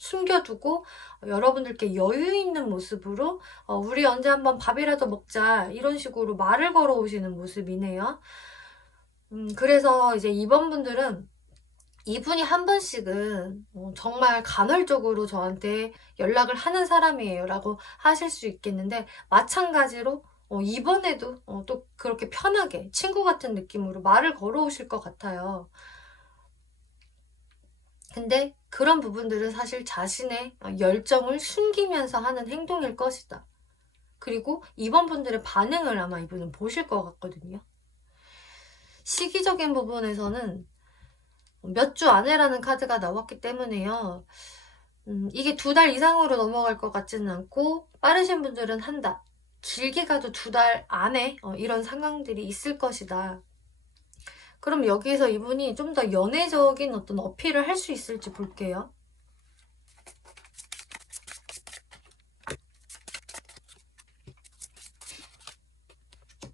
숨겨두고 여러분들께 여유 있는 모습으로 우리 언제 한번 밥이라도 먹자 이런 식으로 말을 걸어오시는 모습이네요. 그래서 이제 이번 분들은 이분이 한 번씩은 정말 간헐적으로 저한테 연락을 하는 사람이에요 라고 하실 수 있겠는데, 마찬가지로 이번에도 또 그렇게 편하게 친구 같은 느낌으로 말을 걸어오실 것 같아요. 근데 그런 부분들은 사실 자신의 열정을 숨기면서 하는 행동일 것이다. 그리고 이번 분들의 반응을 아마 이분은 보실 것 같거든요. 시기적인 부분에서는 몇 주 안에라는 카드가 나왔기 때문에요. 이게 2달 이상으로 넘어갈 것 같지는 않고, 빠르신 분들은 한 달, 길게 가도 2달 안에 이런 상황들이 있을 것이다. 그럼 여기에서 이분이 좀 더 연애적인 어떤 어필을 할 수 있을지 볼게요.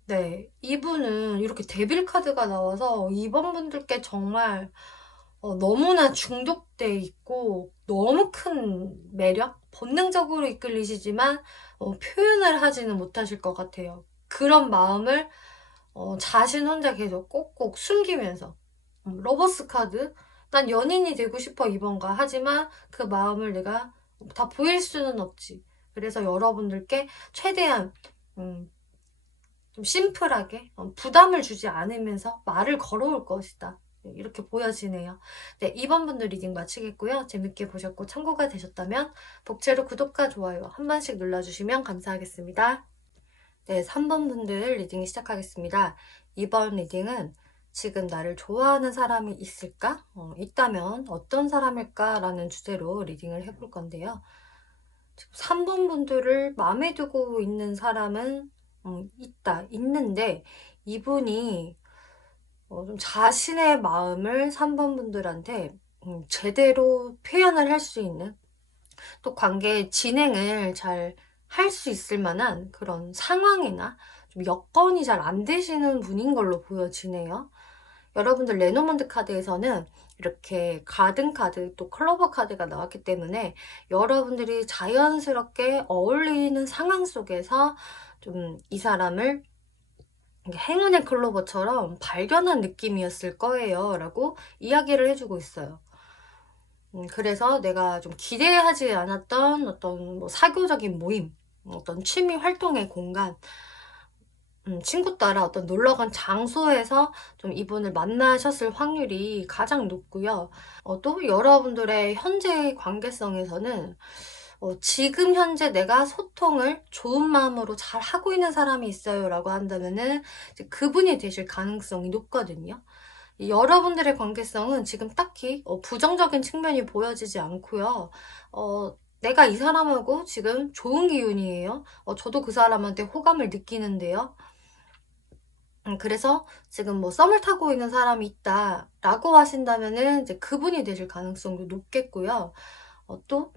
네, 이분은 이렇게 데빌 카드가 나와서 이번 분들께 정말 너무나 중독돼 있고 너무 큰 매력? 본능적으로 이끌리시지만 표현을 하지는 못하실 것 같아요. 그런 마음을 자신 혼자 계속 꼭꼭 숨기면서 러버스 카드, 난 연인이 되고 싶어 이번가, 하지만 그 마음을 내가 다 보일 수는 없지. 그래서 여러분들께 최대한 좀 심플하게 부담을 주지 않으면서 말을 걸어올 것이다. 이렇게 보여지네요. 네, 2번 분들 리딩 마치겠고요. 재밌게 보셨고 참고가 되셨다면 복채로 구독과 좋아요 한 번씩 눌러주시면 감사하겠습니다. 네, 3번 분들 리딩 시작하겠습니다. 이번 리딩은 지금 나를 좋아하는 사람이 있을까? 있다면 어떤 사람일까? 라는 주제로 리딩을 해볼 건데요. 3번 분들을 마음에 두고 있는 사람은 있는데, 이분이 좀 자신의 마음을 3번 분들한테 제대로 표현을 할 수 있는, 또 관계 진행을 잘 할 수 있을 만한 그런 상황이나 좀 여건이 잘 안 되시는 분인 걸로 보여지네요. 여러분들 레노먼드 카드에서는 이렇게 가든 카드, 또 클로버 카드가 나왔기 때문에 여러분들이 자연스럽게 어울리는 상황 속에서 좀 이 사람을 행운의 클로버처럼 발견한 느낌이었을 거예요 라고 이야기를 해주고 있어요. 그래서 내가 좀 기대하지 않았던 어떤 뭐 사교적인 모임, 어떤 취미 활동의 공간, 친구 따라 어떤 놀러간 장소에서 좀 이분을 만나셨을 확률이 가장 높고요. 또 여러분들의 현재 관계성에서는 지금 현재 내가 소통을 좋은 마음으로 잘 하고 있는 사람이 있어요 라고 한다면은 이제 그분이 되실 가능성이 높거든요. 여러분들의 관계성은 지금 딱히 부정적인 측면이 보여지지 않고요. 내가 이 사람하고 지금 좋은 기운이에요. 저도 그 사람한테 호감을 느끼는데요. 그래서 지금 뭐 썸을 타고 있는 사람이 있다 라고 하신다면은 이제 그분이 되실 가능성도 높겠고요. 또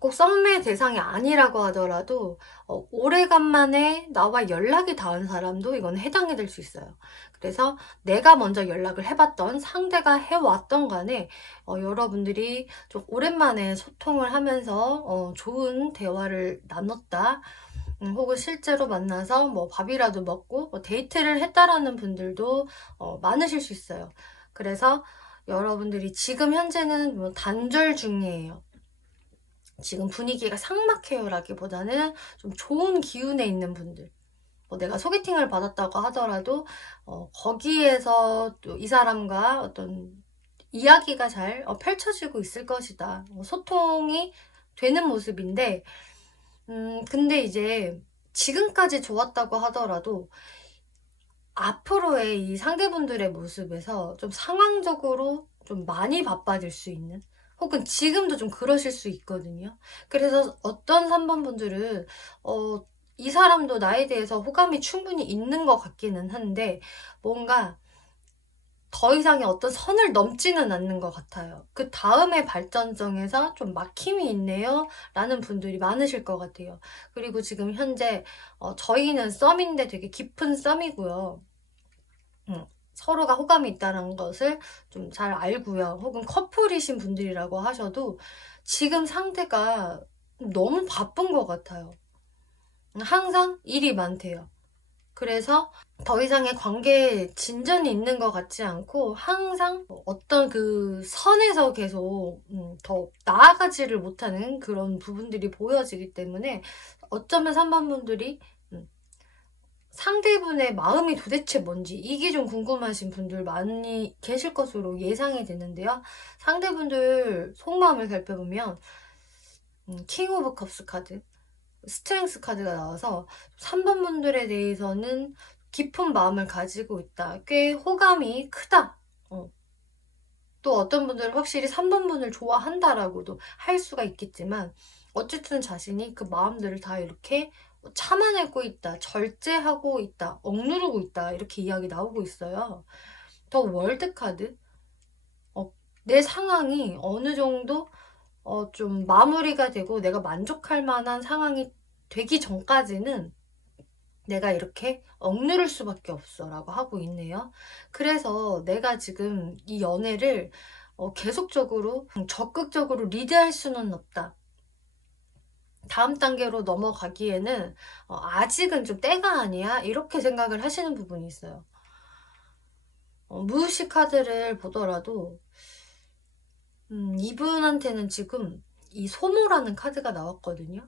꼭 썸의 대상이 아니라고 하더라도 오래간만에 나와 연락이 닿은 사람도 이건 해당이 될 수 있어요. 그래서 내가 먼저 연락을 해봤던 상대가 해왔던 간에 여러분들이 좀 오랜만에 소통을 하면서 좋은 대화를 나눴다, 혹은 실제로 만나서 뭐 밥이라도 먹고 뭐 데이트를 했다라는 분들도 많으실 수 있어요. 그래서 여러분들이 지금 현재는 뭐 단절 중이에요. 지금 분위기가 삭막해요 라기보다는 좀 좋은 기운에 있는 분들, 내가 소개팅을 받았다고 하더라도 거기에서 또 이 사람과 어떤 이야기가 잘 펼쳐지고 있을 것이다, 소통이 되는 모습인데, 근데 이제 지금까지 좋았다고 하더라도 앞으로의 이 상대분들의 모습에서 좀 상황적으로 좀 많이 바빠질 수 있는, 혹은 지금도 좀 그러실 수 있거든요. 그래서 어떤 3번 분들은 이 사람도 나에 대해서 호감이 충분히 있는 것 같기는 한데 뭔가 더 이상의 어떤 선을 넘지는 않는 것 같아요. 그 다음의 발전정에서 좀 막힘이 있네요 라는 분들이 많으실 것 같아요. 그리고 지금 현재 저희는 썸인데 되게 깊은 썸이고요. 서로가 호감이 있다는 것을 좀 잘 알고요. 혹은 커플이신 분들이라고 하셔도 지금 상태가 너무 바쁜 것 같아요. 항상 일이 많대요. 그래서 더 이상의 관계에 진전이 있는 것 같지 않고 항상 어떤 그 선에서 계속 더 나아가지를 못하는 그런 부분들이 보여지기 때문에 어쩌면 3번 분들이 상대분의 마음이 도대체 뭔지 이게 좀 궁금하신 분들 많이 계실 것으로 예상이 되는데요. 상대분들 속마음을 살펴보면 킹 오브 컵스 카드, 스트렝스 카드가 나와서 3번 분들에 대해서는 깊은 마음을 가지고 있다. 꽤 호감이 크다. 또 어떤 분들은 확실히 3번 분을 좋아한다라고도 할 수가 있겠지만 어쨌든 자신이 그 마음들을 다 이렇게 참아내고 있다, 절제하고 있다, 억누르고 있다 이렇게 이야기 나오고 있어요. 더 월드 카드, 내 상황이 어느 정도 좀 마무리가 되고 내가 만족할 만한 상황이 되기 전까지는 내가 이렇게 억누를 수밖에 없어 라고 하고 있네요. 그래서 내가 지금 이 연애를 계속적으로 적극적으로 리드할 수는 없다. 다음 단계로 넘어가기에는 아직은 좀 때가 아니야 이렇게 생각을 하시는 부분이 있어요. 무의식 카드를 보더라도 이분한테는 지금 이 소모라는 카드가 나왔거든요.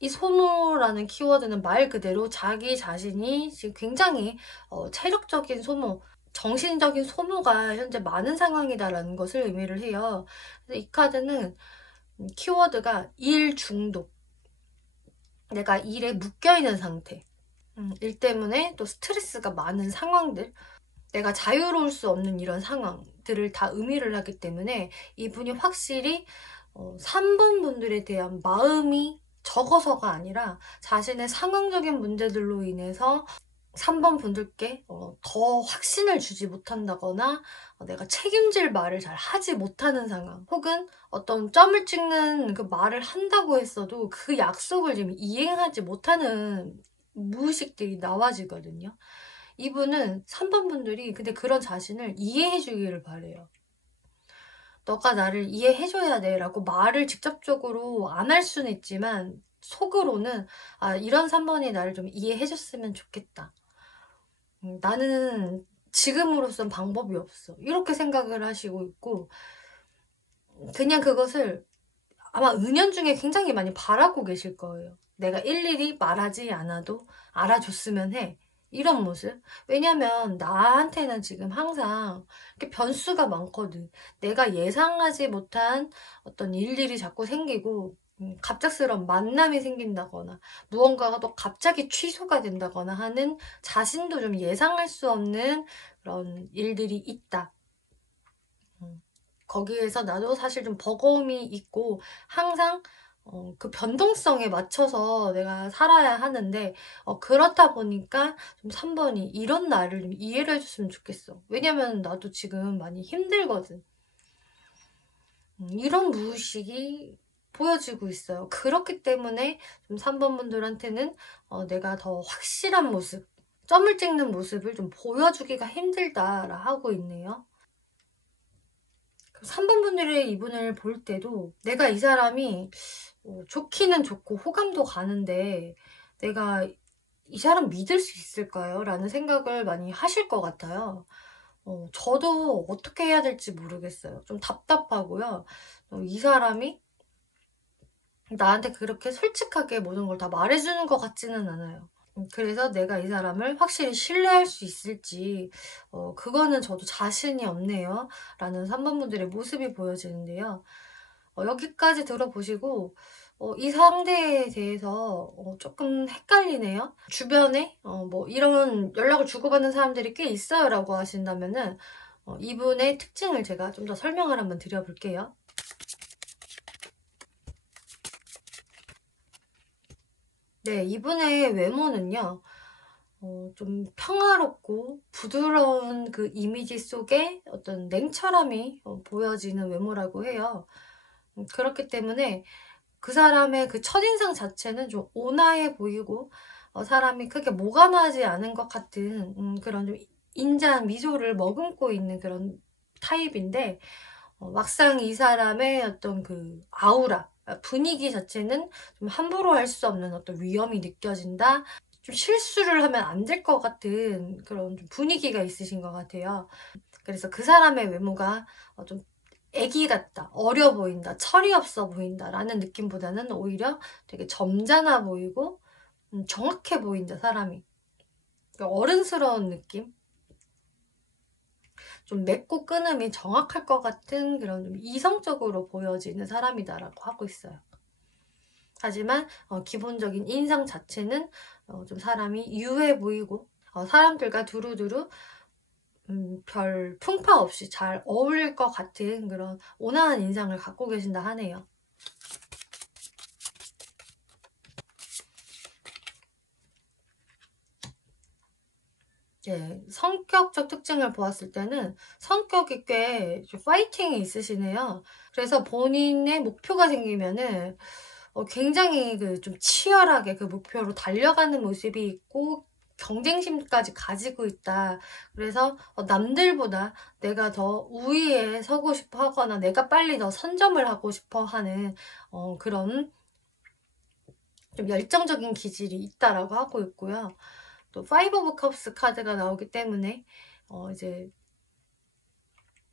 이 소모라는 키워드는 말 그대로 자기 자신이 지금 굉장히 체력적인 소모, 정신적인 소모가 현재 많은 상황이다라는 것을 의미를 해요. 그래서 이 카드는 키워드가 일 중독, 내가 일에 묶여있는 상태, 일 때문에 또 스트레스가 많은 상황들, 내가 자유로울 수 없는 이런 상황들을 다 의미를 하기 때문에 이분이 확실히 3번 분들에 대한 마음이 적어서가 아니라 자신의 상황적인 문제들로 인해서 3번 분들께 더 확신을 주지 못한다거나 내가 책임질 말을 잘 하지 못하는 상황, 혹은 어떤 점을 찍는 그 말을 한다고 했어도 그 약속을 지금 이행하지 못하는 무의식들이 나와지거든요. 이분은 3번 분들이 근데 그런 자신을 이해해 주기를 바래요. 너가 나를 이해해줘야 돼 라고 말을 직접적으로 안 할 수는 있지만 속으로는 이런 3번이 나를 좀 이해해줬으면 좋겠다. 나는 지금으로선 방법이 없어. 이렇게 생각을 하시고 있고 그냥 그것을 아마 은연중에 굉장히 많이 바라고 계실 거예요. 내가 일일이 말하지 않아도 알아줬으면 해. 이런 모습. 왜냐면 나한테는 지금 항상 이렇게 변수가 많거든. 내가 예상하지 못한 어떤 일들이 자꾸 생기고 갑작스러운 만남이 생긴다거나 무언가가 또 갑자기 취소가 된다거나 하는 자신도 좀 예상할 수 없는 그런 일들이 있다. 거기에서 나도 사실 좀 버거움이 있고 항상 그 변동성에 맞춰서 내가 살아야 하는데 그렇다 보니까 좀 3번이 이런 나를 좀 이해를 해줬으면 좋겠어. 왜냐면 나도 지금 많이 힘들거든. 이런 무의식이 보여지고 있어요. 그렇기 때문에 좀 3번 분들한테는 내가 더 확실한 모습, 점을 찍는 모습을 좀 보여주기가 힘들다라 하고 있네요. 3번 분들의 이분을 볼 때도 내가 이 사람이 좋기는 좋고 호감도 가는데 내가 이 사람 믿을 수 있을까요? 라는 생각을 많이 하실 것 같아요. 저도 어떻게 해야 될지 모르겠어요. 좀 답답하고요. 이 사람이 나한테 그렇게 솔직하게 모든 걸 다 말해주는 것 같지는 않아요. 그래서 내가 이 사람을 확실히 신뢰할 수 있을지 그거는 저도 자신이 없네요. 라는 3번 분들의 모습이 보여지는데요. 여기까지 들어보시고 이 상대에 대해서 조금 헷갈리네요. 주변에 뭐 이런 연락을 주고받는 사람들이 꽤 있어요 라고 하신다면은 이분의 특징을 제가 좀 더 설명을 한번 드려볼게요. 네, 이분의 외모는요. 좀 평화롭고 부드러운 그 이미지 속에 어떤 냉철함이 보여지는 외모라고 해요. 그렇기 때문에 그 사람의 그 첫인상 자체는 좀 온화해 보이고 사람이 크게 모감하지 않은 것 같은 그런 좀 인자한 미소를 머금고 있는 그런 타입인데, 막상 이 사람의 어떤 그 아우라, 분위기 자체는 좀 함부로 할 수 없는 어떤 위험이 느껴진다. 좀 실수를 하면 안 될 것 같은 그런 좀 분위기가 있으신 것 같아요. 그래서 그 사람의 외모가 좀 애기 같다, 어려 보인다, 철이 없어 보인다 라는 느낌보다는 오히려 되게 점잖아 보이고 정확해 보인다, 사람이. 그러니까 어른스러운 느낌? 좀 맺고 끊음이 정확할 것 같은 그런 좀 이성적으로 보여지는 사람이다라고 하고 있어요. 하지만 기본적인 인상 자체는 좀 사람이 유해 보이고 사람들과 두루두루 별 풍파 없이 잘 어울릴 것 같은 그런 온화한 인상을 갖고 계신다 하네요. 예, 성격적 특징을 보았을 때는 성격이 꽤 좀 파이팅이 있으시네요. 그래서 본인의 목표가 생기면은 굉장히 그 좀 치열하게 그 목표로 달려가는 모습이 있고 경쟁심까지 가지고 있다. 그래서 남들보다 내가 더 우위에 서고 싶어 하거나 내가 빨리 더 선점을 하고 싶어 하는 그런 좀 열정적인 기질이 있다라고 하고 있고요. 또 파이브 오브 컵스 카드가 나오기 때문에 이제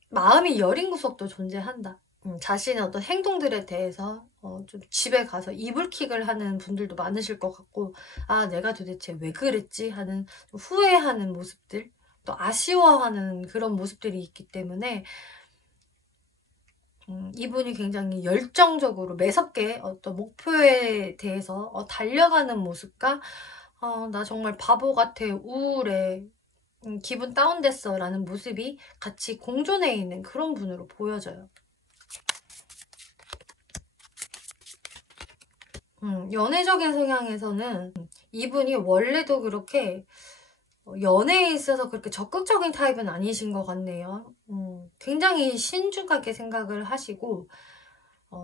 마음이 여린 구석도 존재한다. 자신의 어떤 행동들에 대해서 좀 집에 가서 이불킥을 하는 분들도 많으실 것 같고, 아, 내가 도대체 왜 그랬지 하는 좀 후회하는 모습들, 또 아쉬워하는 그런 모습들이 있기 때문에 이분이 굉장히 열정적으로 매섭게 어떤 목표에 대해서 달려가는 모습과 나 정말 바보 같아, 우울해, 기분 다운됐어 라는 모습이 같이 공존해 있는 그런 분으로 보여져요. 연애적인 성향에서는 이분이 원래도 그렇게 연애에 있어서 그렇게 적극적인 타입은 아니신 것 같네요. 굉장히 신중하게 생각을 하시고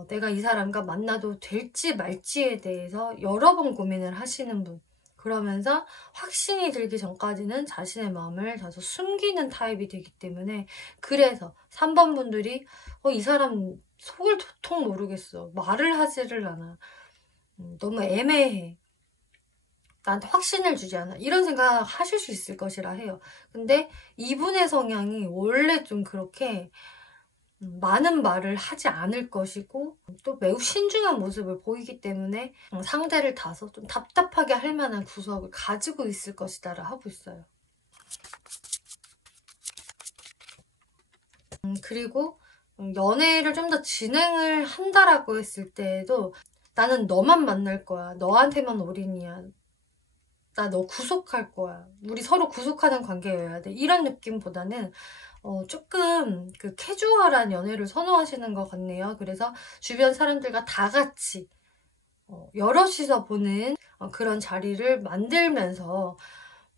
내가 이 사람과 만나도 될지 말지에 대해서 여러 번 고민을 하시는 분. 그러면서 확신이 들기 전까지는 자신의 마음을 다소 숨기는 타입이 되기 때문에, 그래서 3번 분들이 이 사람 속을 도통 모르겠어, 말을 하지를 않아, 너무 애매해, 나한테 확신을 주지 않아, 이런 생각 하실 수 있을 것이라 해요. 근데 이분의 성향이 원래 좀 그렇게 많은 말을 하지 않을 것이고 또 매우 신중한 모습을 보이기 때문에 상대를 다소 좀 답답하게 할 만한 구석을 가지고 있을 것이다 라 하고 있어요. 그리고 연애를 좀 더 진행을 한다라고 했을 때에도 나는 너만 만날 거야, 너한테만 올인이야, 나 너 구속할 거야, 우리 서로 구속하는 관계여야 돼, 이런 느낌보다는 조금 그 캐주얼한 연애를 선호하시는 것 같네요. 그래서 주변 사람들과 다 같이 여럿이서 보는 그런 자리를 만들면서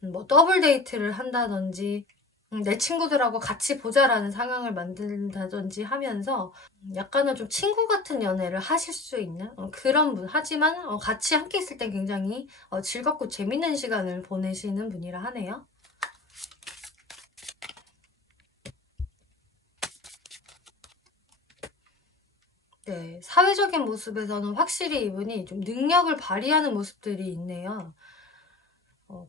뭐 더블 데이트를 한다든지 내 친구들하고 같이 보자라는 상황을 만든다든지 하면서 약간은 좀 친구 같은 연애를 하실 수 있는 그런 분. 하지만 같이 함께 있을 땐 굉장히 즐겁고 재밌는 시간을 보내시는 분이라 하네요. 네, 사회적인 모습에서는 확실히 이분이 좀 능력을 발휘하는 모습들이 있네요.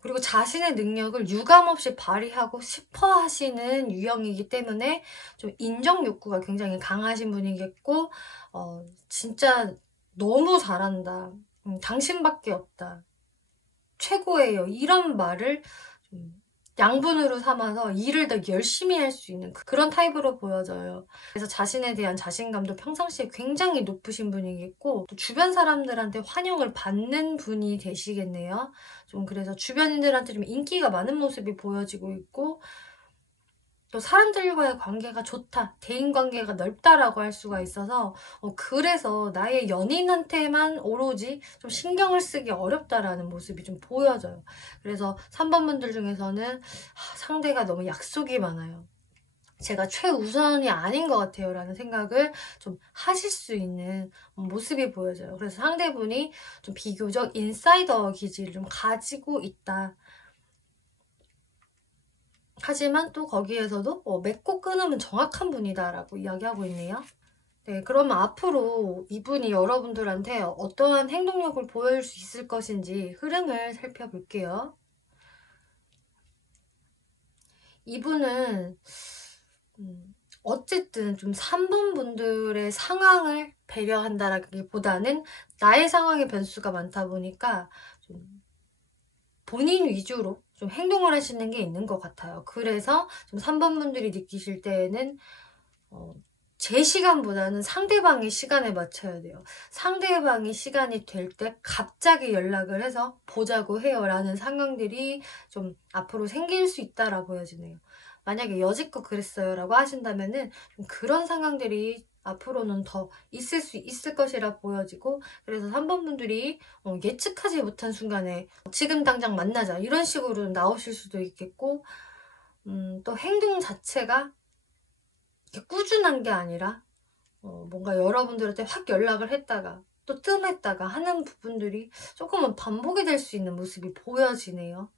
그리고 자신의 능력을 유감없이 발휘하고 싶어 하시는 유형이기 때문에 좀 인정 욕구가 굉장히 강하신 분이겠고, 진짜 너무 잘한다, 당신밖에 없다, 최고예요, 이런 말을 좀 양분으로 삼아서 일을 더 열심히 할 수 있는 그런 타입으로 보여져요. 그래서 자신에 대한 자신감도 평상시에 굉장히 높으신 분이겠고, 또 주변 사람들한테 환영을 받는 분이 되시겠네요. 좀 그래서 주변인들한테 좀 인기가 많은 모습이 보여지고 있고, 또 사람들과의 관계가 좋다, 대인관계가 넓다라고 할 수가 있어서 그래서 나의 연인한테만 오로지 좀 신경을 쓰기 어렵다라는 모습이 좀 보여져요. 그래서 3번 분들 중에서는 상대가 너무 약속이 많아요, 제가 최우선이 아닌 것 같아요 라는 생각을 좀 하실 수 있는 모습이 보여져요. 그래서 상대분이 좀 비교적 인사이더 기질을 좀 가지고 있다. 하지만 또 거기에서도 맺고 끊으면 정확한 분이다 라고 이야기하고 있네요. 네, 그러면 앞으로 이분이 여러분들한테 어떠한 행동력을 보여줄 수 있을 것인지 흐름을 살펴볼게요. 이분은 어쨌든 좀 3번 분들의 상황을 배려한다라기보다는 나의 상황의 변수가 많다 보니까 좀 본인 위주로 좀 행동을 하시는 게 있는 것 같아요. 그래서 좀 3번 분들이 느끼실 때에는 제 시간보다는 상대방의 시간에 맞춰야 돼요. 상대방이 시간이 될 때 갑자기 연락을 해서 보자고 해요 라는 상황들이 좀 앞으로 생길 수 있다라 보여지네요. 만약에 여지껏 그랬어요 라고 하신다면은 좀 그런 상황들이 앞으로는 더 있을 수 있을 것이라 보여지고, 그래서 3번 분들이 예측하지 못한 순간에 지금 당장 만나자 이런 식으로 나오실 수도 있겠고, 또 행동 자체가 꾸준한 게 아니라 뭔가 여러분들한테 확 연락을 했다가 또 뜸했다가 하는 부분들이 조금은 반복이 될 수 있는 모습이 보여지네요.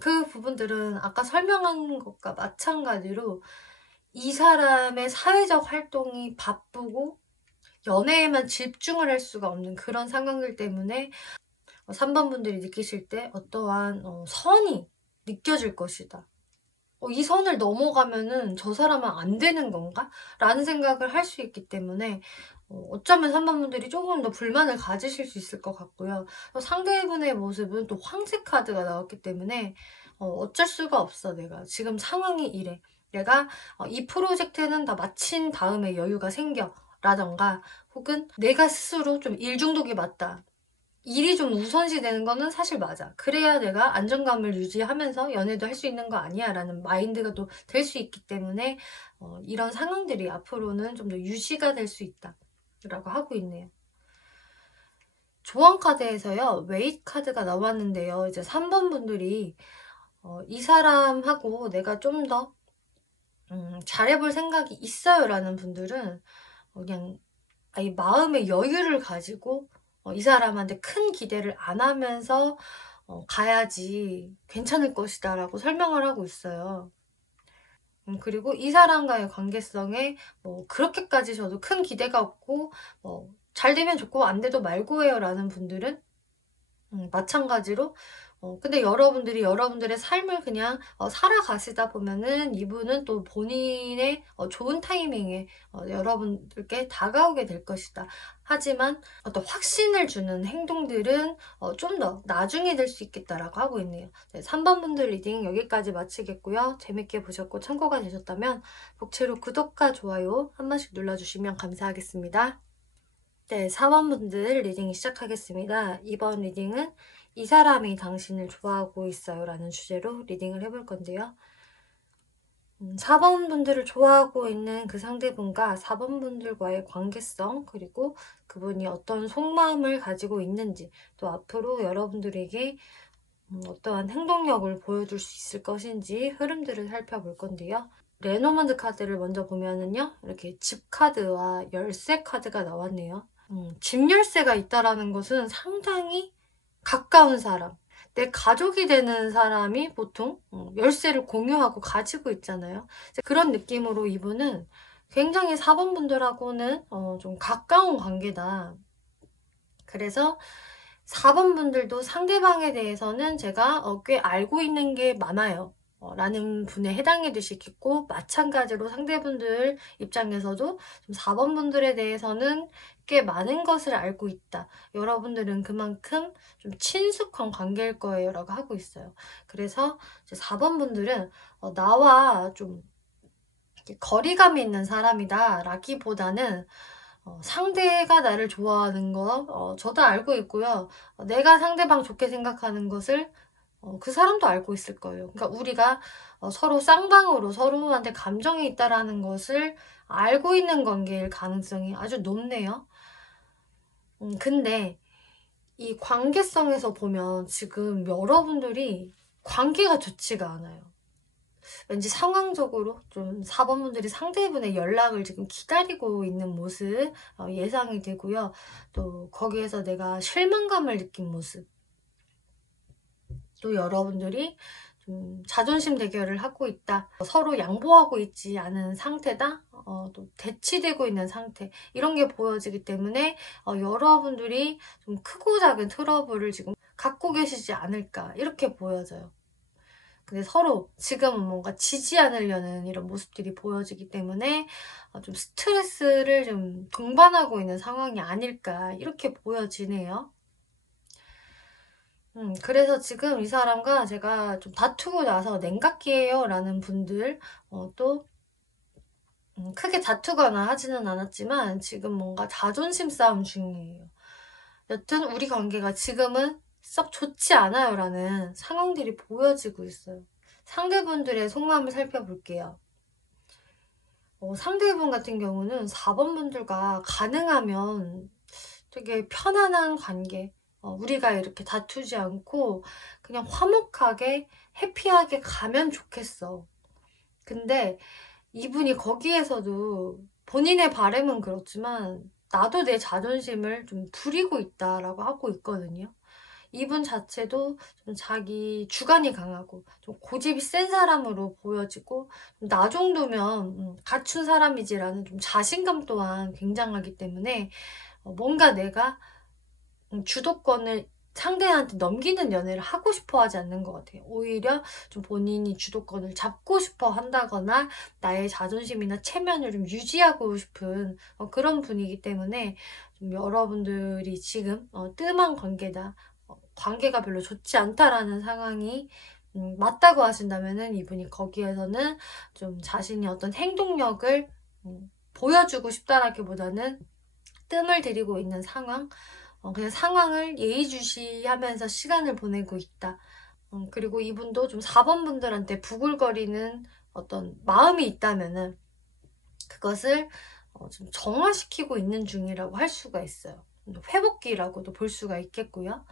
그 부분들은 아까 설명한 것과 마찬가지로 이 사람의 사회적 활동이 바쁘고 연애에만 집중을 할 수가 없는 그런 상황들 때문에 3번 분들이 느끼실 때 어떠한 선이 느껴질 것이다. 이 선을 넘어가면은 저 사람은 안 되는 건가? 라는 생각을 할 수 있기 때문에 어쩌면 3번 분들이 조금 더 불만을 가지실 수 있을 것 같고요. 상대분의 모습은 또 황새 카드가 나왔기 때문에 어쩔 수가 없어. 내가 지금 상황이 이래. 내가 이 프로젝트는 다 마친 다음에 여유가 생겨. 라던가 혹은 내가 스스로 좀 일 중독이 맞다. 일이 좀 우선시 되는 거는 사실 맞아. 그래야 내가 안정감을 유지하면서 연애도 할 수 있는 거 아니야 라는 마인드가 또 될 수 있기 때문에 이런 상황들이 앞으로는 좀 더 유지가 될 수 있다 라고 하고 있네요. 조언 카드에서요, 웨이트 카드가 나왔는데요. 이제 3번 분들이 이 사람하고 내가 좀 더 잘해볼 생각이 있어요 라는 분들은 그냥 이 마음의 여유를 가지고 이 사람한테 큰 기대를 안 하면서 가야지 괜찮을 것이다 라고 설명을 하고 있어요. 그리고 이 사람과의 관계성에 그렇게까지 저도 큰 기대가 없고 잘 되면 좋고 안 돼도 말고 해요 라는 분들은 마찬가지로 근데 여러분들이 여러분들의 삶을 그냥 살아가시다 보면은 이분은 또 본인의 좋은 타이밍에 여러분들께 다가오게 될 것이다. 하지만 어떤 확신을 주는 행동들은 좀 더 나중에 될 수 있겠다라고 하고 있네요. 네, 3번 분들 리딩 여기까지 마치겠고요. 재밌게 보셨고 참고가 되셨다면 복채로 구독과 좋아요 한 번씩 눌러주시면 감사하겠습니다. 네, 4번 분들 리딩 시작하겠습니다. 이번 리딩은 이 사람이 당신을 좋아하고 있어요 라는 주제로 리딩을 해볼 건데요. 4번 분들을 좋아하고 있는 그 상대분과 4번 분들과의 관계성, 그리고 그분이 어떤 속마음을 가지고 있는지, 또 앞으로 여러분들에게 어떠한 행동력을 보여줄 수 있을 것인지 흐름들을 살펴볼 건데요. 레노먼드 카드를 먼저 보면은요, 이렇게 집 카드와 열쇠 카드가 나왔네요. 집 열쇠가 있다라는 것은 상당히 가까운 사람, 내 가족이 되는 사람이 보통 열쇠를 공유하고 가지고 있잖아요. 그런 느낌으로 이분은 굉장히 4번 분들하고는 좀 가까운 관계다. 그래서 4번 분들도 상대방에 대해서는 제가 꽤 알고 있는 게 많아요. 라는 분에 해당이 되시겠고, 마찬가지로 상대분들 입장에서도 좀 4번 분들에 대해서는 꽤 많은 것을 알고 있다. 여러분들은 그만큼 좀 친숙한 관계일 거예요 라고 하고 있어요. 그래서 4번 분들은 나와 좀 거리감이 있는 사람이다 라기보다는 상대가 나를 좋아하는 거 저도 알고 있고요. 내가 상대방 좋게 생각하는 것을 그 사람도 알고 있을 거예요. 그러니까 우리가 서로 쌍방으로 서로한테 감정이 있다라는 것을 알고 있는 관계일 가능성이 아주 높네요. 근데 이 관계성에서 보면 지금 여러분들이 관계가 좋지가 않아요. 왠지 상황적으로 좀 4번 분들이 상대분의 연락을 지금 기다리고 있는 모습 예상이 되고요. 또 거기에서 내가 실망감을 느낀 모습. 또 여러분들이 좀 자존심 대결을 하고 있다, 서로 양보하고 있지 않은 상태다, 또 대치되고 있는 상태, 이런 게 보여지기 때문에 여러분들이 좀 크고 작은 트러블을 지금 갖고 계시지 않을까, 이렇게 보여져요. 근데 서로 지금은 뭔가 지지 않으려는 이런 모습들이 보여지기 때문에 좀 스트레스를 좀 동반하고 있는 상황이 아닐까, 이렇게 보여지네요. 그래서 지금 이 사람과 제가 좀 다투고 나서 냉각기예요 라는 분들, 또 크게 다투거나 하지는 않았지만 지금 뭔가 자존심 싸움 중이에요. 여튼 우리 관계가 지금은 썩 좋지 않아요 라는 상황들이 보여지고 있어요. 상대분들의 속마음을 살펴볼게요. 상대분 같은 경우는 4번 분들과 가능하면 되게 편안한 관계, 우리가 이렇게 다투지 않고 그냥 화목하게 해피하게 가면 좋겠어. 근데 이분이 거기에서도 본인의 바람은 그렇지만 나도 내 자존심을 좀 부리고 있다라고 하고 있거든요. 이분 자체도 좀 자기 주관이 강하고 좀 고집이 센 사람으로 보여지고, 나 정도면 갖춘 사람이지라는 좀 자신감 또한 굉장하기 때문에 뭔가 내가 주도권을 상대한테 넘기는 연애를 하고 싶어 하지 않는 것 같아요. 오히려 좀 본인이 주도권을 잡고 싶어 한다거나 나의 자존심이나 체면을 좀 유지하고 싶은 그런 분이기 때문에 좀 여러분들이 지금 뜸한 관계다, 관계가 별로 좋지 않다라는 상황이 맞다고 하신다면은 이분이 거기에서는 좀 자신이 어떤 행동력을 보여주고 싶다라기보다는 뜸을 들이고 있는 상황, 그냥 상황을 예의주시하면서 시간을 보내고 있다. 그리고 이분도 좀 4번 분들한테 부글거리는 어떤 마음이 있다면은 그것을 좀 정화시키고 있는 중이라고 할 수가 있어요. 회복기라고도 볼 수가 있겠고요.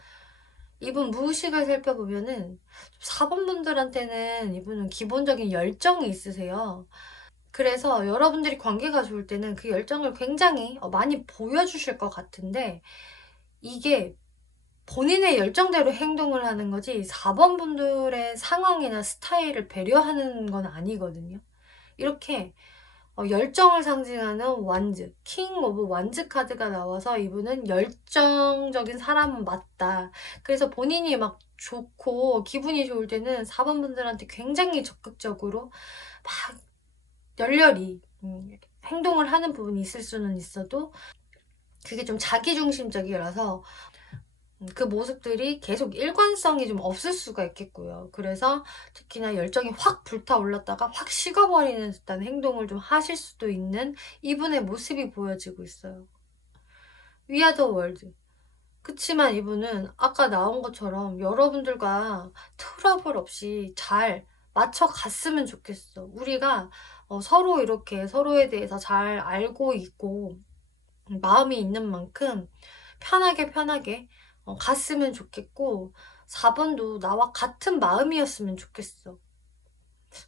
이분 무의식을 살펴보면은 4번 분들한테는 이분은 기본적인 열정이 있으세요. 그래서 여러분들이 관계가 좋을 때는 그 열정을 굉장히 많이 보여주실 것 같은데, 이게 본인의 열정대로 행동을 하는 거지 4번 분들의 상황이나 스타일을 배려하는 건 아니거든요. 이렇게 열정을 상징하는 완즈, 킹 오브 완즈 카드가 나와서 이분은 열정적인 사람은 맞다. 그래서 본인이 막 좋고 기분이 좋을 때는 4번 분들한테 굉장히 적극적으로 막 열렬히 행동을 하는 부분이 있을 수는 있어도 그게 좀 자기중심적이라서 그 모습들이 계속 일관성이 좀 없을 수가 있겠고요. 그래서 특히나 열정이 확 불타올랐다가 확 식어버리는 듯한 행동을 좀 하실 수도 있는 이분의 모습이 보여지고 있어요. We are the world. 그치만 이분은 아까 나온 것처럼 여러분들과 트러블 없이 잘 맞춰갔으면 좋겠어. 우리가 서로 이렇게 서로에 대해서 잘 알고 있고 마음이 있는 만큼 편하게 갔으면 좋겠고, 4번도 나와 같은 마음이었으면 좋겠어.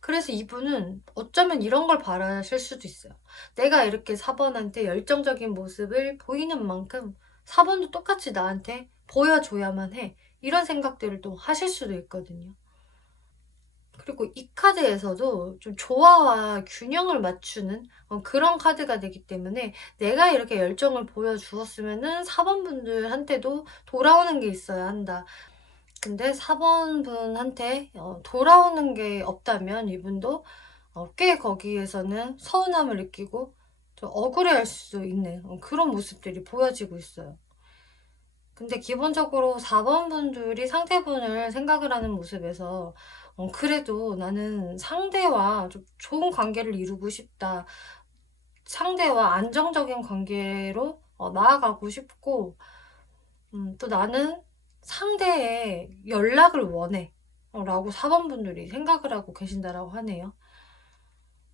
그래서 이분은 어쩌면 이런 걸 바라실 수도 있어요. 내가 이렇게 4번한테 열정적인 모습을 보이는 만큼 4번도 똑같이 나한테 보여줘야만 해. 이런 생각들을 또 하실 수도 있거든요. 그리고 이 카드에서도 좀 조화와 균형을 맞추는 그런 카드가 되기 때문에 내가 이렇게 열정을 보여주었으면은 4번 분들한테도 돌아오는 게 있어야 한다. 근데 4번 분한테 돌아오는 게 없다면 이분도 꽤 거기에서는 서운함을 느끼고 좀 억울해할 수 있는 그런 모습들이 보여지고 있어요. 근데 기본적으로 4번 분들이 상대분을 생각을 하는 모습에서 그래도 나는 상대와 좀 좋은 관계를 이루고 싶다. 상대와 안정적인 관계로 나아가고 싶고, 또 나는 상대의 연락을 원해. 라고 4번 분들이 생각을 하고 계신다라고 하네요.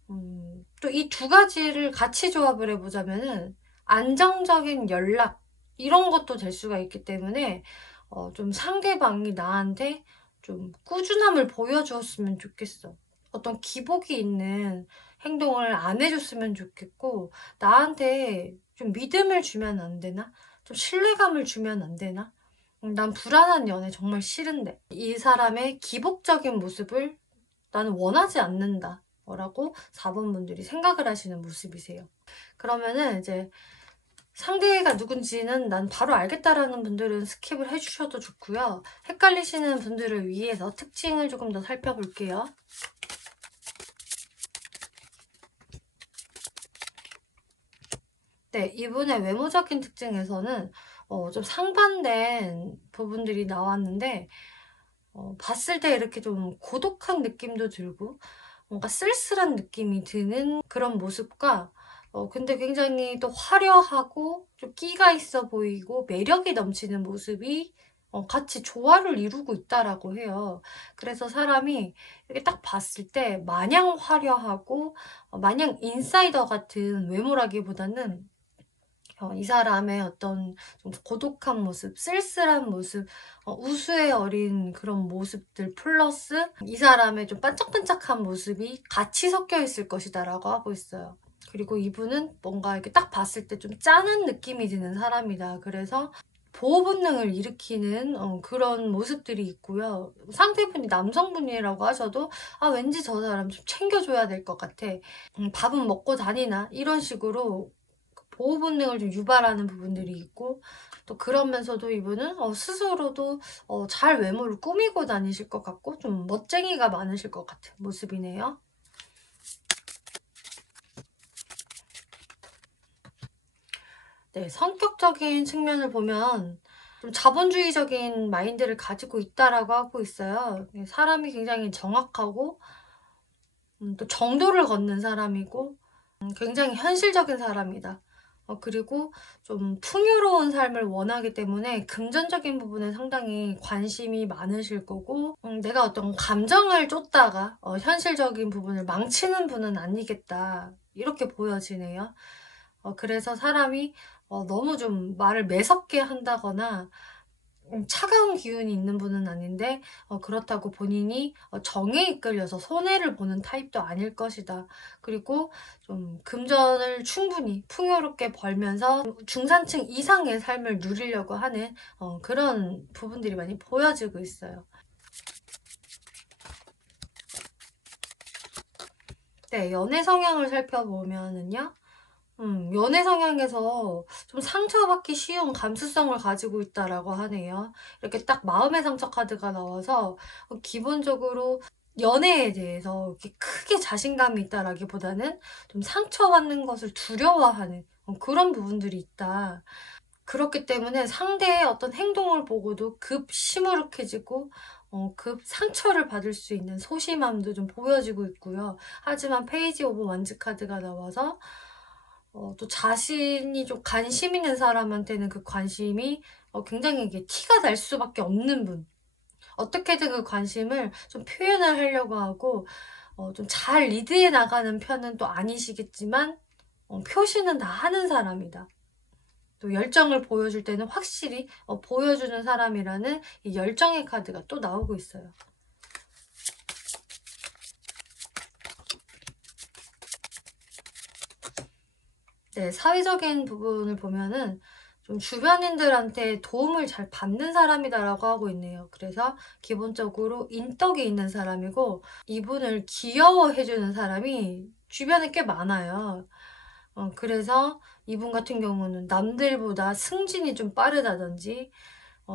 또 이 두 가지를 같이 조합을 해보자면은 안정적인 연락, 이런 것도 될 수가 있기 때문에 좀 상대방이 나한테 좀 꾸준함을 보여주었으면 좋겠어. 어떤 기복이 있는 행동을 안 해줬으면 좋겠고, 나한테 좀 믿음을 주면 안 되나? 좀 신뢰감을 주면 안 되나? 난 불안한 연애 정말 싫은데 이 사람의 기복적인 모습을 나는 원하지 않는다 라고 4번 분들이 생각을 하시는 모습이세요. 그러면은 이제 상대가 누군지는 난 바로 알겠다라는 분들은 스킵을 해주셔도 좋고요. 헷갈리시는 분들을 위해서 특징을 조금 더 살펴볼게요. 네, 이분의 외모적인 특징에서는 좀 상반된 부분들이 나왔는데 봤을 때 이렇게 좀 고독한 느낌도 들고 뭔가 쓸쓸한 느낌이 드는 그런 모습과 근데 굉장히 또 화려하고 좀 끼가 있어 보이고 매력이 넘치는 모습이 같이 조화를 이루고 있다라고 해요. 그래서 사람이 이렇게 딱 봤을 때 마냥 화려하고 마냥 인사이더 같은 외모라기보다는 이 사람의 어떤 좀 고독한 모습, 쓸쓸한 모습, 우수에 어린 그런 모습들 플러스 이 사람의 좀 반짝반짝한 모습이 같이 섞여 있을 것이다 라고 하고 있어요. 그리고 이분은 뭔가 이렇게 딱 봤을 때 좀 짠한 느낌이 드는 사람이다. 그래서 보호 본능을 일으키는 그런 모습들이 있고요. 상대분이 남성분이라고 하셔도 왠지 저 사람 좀 챙겨줘야 될 것 같아. 밥은 먹고 다니나? 이런 식으로 보호 본능을 좀 유발하는 부분들이 있고 또 그러면서도 이분은 스스로도 잘 외모를 꾸미고 다니실 것 같고 좀 멋쟁이가 많으실 것 같은 모습이네요. 네, 성격적인 측면을 보면 좀 자본주의적인 마인드를 가지고 있다라고 하고 있어요. 사람이 굉장히 정확하고 또 정도를 걷는 사람이고 굉장히 현실적인 사람이다. 그리고 좀 풍요로운 삶을 원하기 때문에 금전적인 부분에 상당히 관심이 많으실 거고 내가 어떤 감정을 쫓다가 현실적인 부분을 망치는 분은 아니겠다 이렇게 보여지네요. 그래서 사람이 너무 좀 말을 매섭게 한다거나 차가운 기운이 있는 분은 아닌데 그렇다고 본인이 정에 이끌려서 손해를 보는 타입도 아닐 것이다. 그리고 좀 금전을 충분히 풍요롭게 벌면서 중산층 이상의 삶을 누리려고 하는 그런 부분들이 많이 보여지고 있어요. 네, 연애 성향을 살펴보면은요. 연애 성향에서 좀 상처받기 쉬운 감수성을 가지고 있다라고 하네요. 이렇게 딱 마음의 상처 카드가 나와서 기본적으로 연애에 대해서 이렇게 크게 자신감이 있다라기보다는 좀 상처받는 것을 두려워하는 그런 부분들이 있다. 그렇기 때문에 상대의 어떤 행동을 보고도 급 시무룩해지고 급 상처를 받을 수 있는 소심함도 좀 보여지고 있고요. 하지만 페이지 오브 원즈 카드가 나와서 또 자신이 좀 관심 있는 사람한테는 그 관심이 굉장히 이게 티가 날 수밖에 없는 분. 어떻게든 그 관심을 좀 표현을 하려고 하고 좀 잘 리드해 나가는 편은 또 아니시겠지만 표시는 다 하는 사람이다. 또 열정을 보여줄 때는 확실히 보여주는 사람이라는 이 열정의 카드가 또 나오고 있어요. 네, 사회적인 부분을 보면은 좀 주변인들한테 도움을 잘 받는 사람이다라고 하고 있네요. 그래서 기본적으로 인덕이 있는 사람이고 이분을 귀여워해주는 사람이 주변에 꽤 많아요. 그래서 이분 같은 경우는 남들보다 승진이 좀 빠르다든지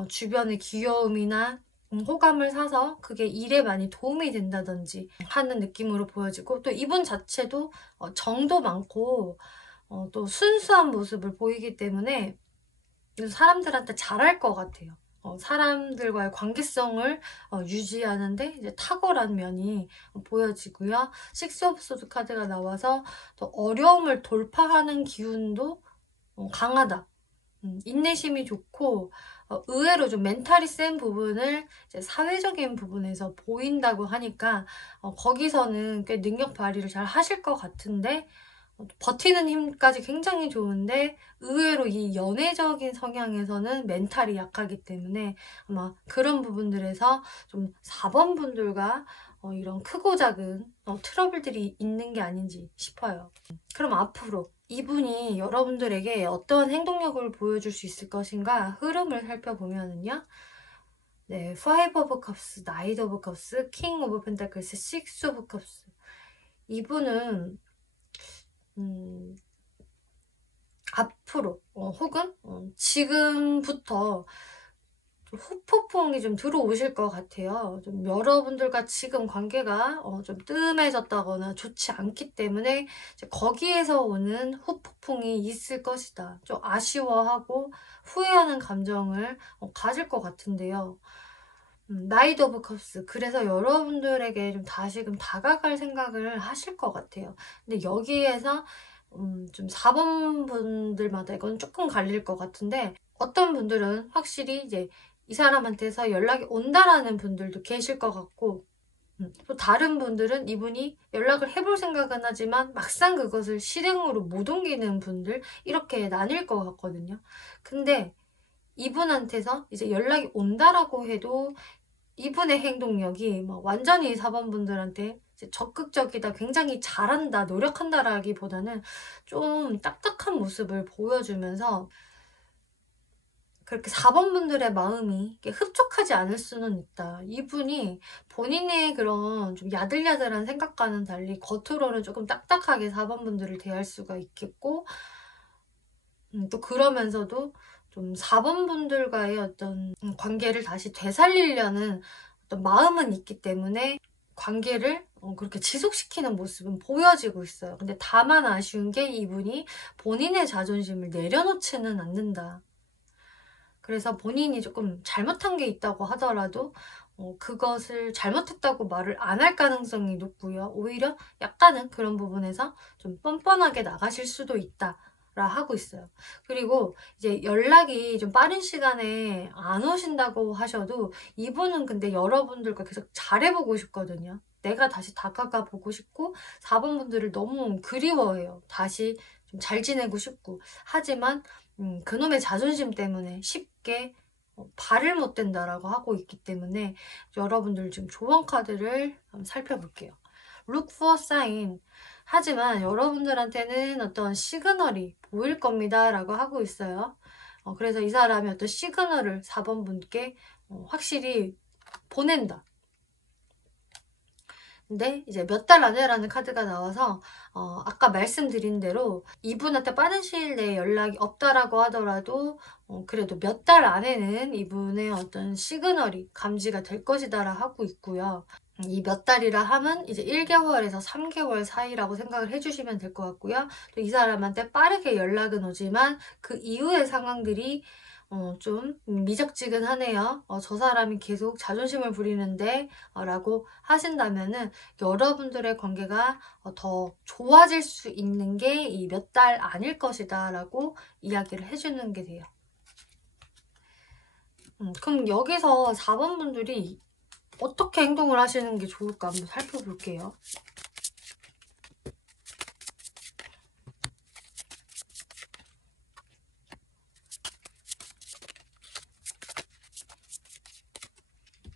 주변의 귀여움이나 호감을 사서 그게 일에 많이 도움이 된다든지 하는 느낌으로 보여지고 또 이분 자체도 정도 많고 또 순수한 모습을 보이기 때문에 사람들한테 잘할 것 같아요. 사람들과의 관계성을 유지하는데 이제 탁월한 면이 보여지고요. 식스 오브 소드 카드가 나와서 또 어려움을 돌파하는 기운도 강하다. 인내심이 좋고 의외로 좀 멘탈이 센 부분을 이제 사회적인 부분에서 보인다고 하니까 거기서는 꽤 능력 발휘를 잘 하실 것 같은데 버티는 힘까지 굉장히 좋은데 의외로 이 연애적인 성향에서는 멘탈이 약하기 때문에 아마 그런 부분들에서 좀 4번 분들과 이런 크고 작은 트러블들이 있는 게 아닌지 싶어요. 그럼 앞으로 이분이 여러분들에게 어떠한 행동력을 보여줄 수 있을 것인가 흐름을 살펴보면은요. 네, Five of Cups, Knight of Cups, King of Pentacles, Six of Cups. 이분은 앞으로 혹은 지금부터 후폭풍이 좀 들어오실 것 같아요. 좀 여러분들과 지금 관계가 좀 뜸해졌다거나 좋지 않기 때문에 이제 거기에서 오는 후폭풍이 있을 것이다. 좀 아쉬워하고 후회하는 감정을 가질 것 같은데요. 나이트 오브 컵스. 그래서 여러분들에게 좀 다시금 다가갈 생각을 하실 것 같아요. 근데 여기에서 좀 4번 분들마다 이건 조금 갈릴 것 같은데, 어떤 분들은 확실히 이제 이 사람한테서 연락이 온다라는 분들도 계실 것 같고, 또 다른 분들은 이분이 연락을 해볼 생각은 하지만 막상 그것을 실행으로 못 옮기는 분들, 이렇게 나뉠 것 같거든요. 근데 이분한테서 이제 연락이 온다라고 해도 이분의 행동력이 뭐 완전히 4번 분들한테 적극적이다, 굉장히 잘한다, 노력한다라기보다는 좀 딱딱한 모습을 보여주면서, 그렇게 4번 분들의 마음이 흡족하지 않을 수는 있다. 이분이 본인의 그런 좀 야들야들한 생각과는 달리 겉으로는 조금 딱딱하게 4번 분들을 대할 수가 있겠고, 또 그러면서도 좀 4번 분들과의 어떤 관계를 다시 되살리려는 어떤 마음은 있기 때문에 관계를 그렇게 지속시키는 모습은 보여지고 있어요. 근데 다만 아쉬운 게 이분이 본인의 자존심을 내려놓지는 않는다. 그래서 본인이 조금 잘못한 게 있다고 하더라도 그것을 잘못했다고 말을 안 할 가능성이 높고요. 오히려 약간은 그런 부분에서 좀 뻔뻔하게 나가실 수도 있다 라 하고 있어요. 그리고 이제 연락이 좀 빠른 시간에 안 오신다고 하셔도 이분은 근데 여러분들과 계속 잘해보고 싶거든요. 내가 다시 다가가 보고 싶고 4번 분들을 너무 그리워해요. 다시 좀 잘 지내고 싶고. 하지만 그놈의 자존심 때문에 쉽게 발을 못 댄다라고 하고 있기 때문에 여러분들 지금 조언 카드를 한번 살펴볼게요. Look for sign. 하지만 여러분들한테는 어떤 시그널이 보일 겁니다 라고 하고 있어요. 그래서 이 사람이 어떤 시그널을 4번 분께 확실히 보낸다. 근데 이제 몇 달 안에라는 카드가 나와서 아까 말씀드린 대로 이분한테 빠른 시일 내에 연락이 없다라고 하더라도 그래도 몇 달 안에는 이분의 어떤 시그널이 감지가 될 것이다라 하고 있고요. 이 몇 달이라 함은 이제 1개월에서 3개월 사이라고 생각을 해주시면 될 것 같고요. 또 이 사람한테 빠르게 연락은 오지만 그 이후의 상황들이 좀 미적지근하네요. 저 사람이 계속 자존심을 부리는데 라고 하신다면은 여러분들의 관계가 더 좋아질 수 있는 게 이 몇 달 아닐 것이다 라고 이야기를 해주는 게 돼요. 그럼 여기서 4번 분들이 어떻게 행동을 하시는 게 좋을까 한번 살펴볼게요.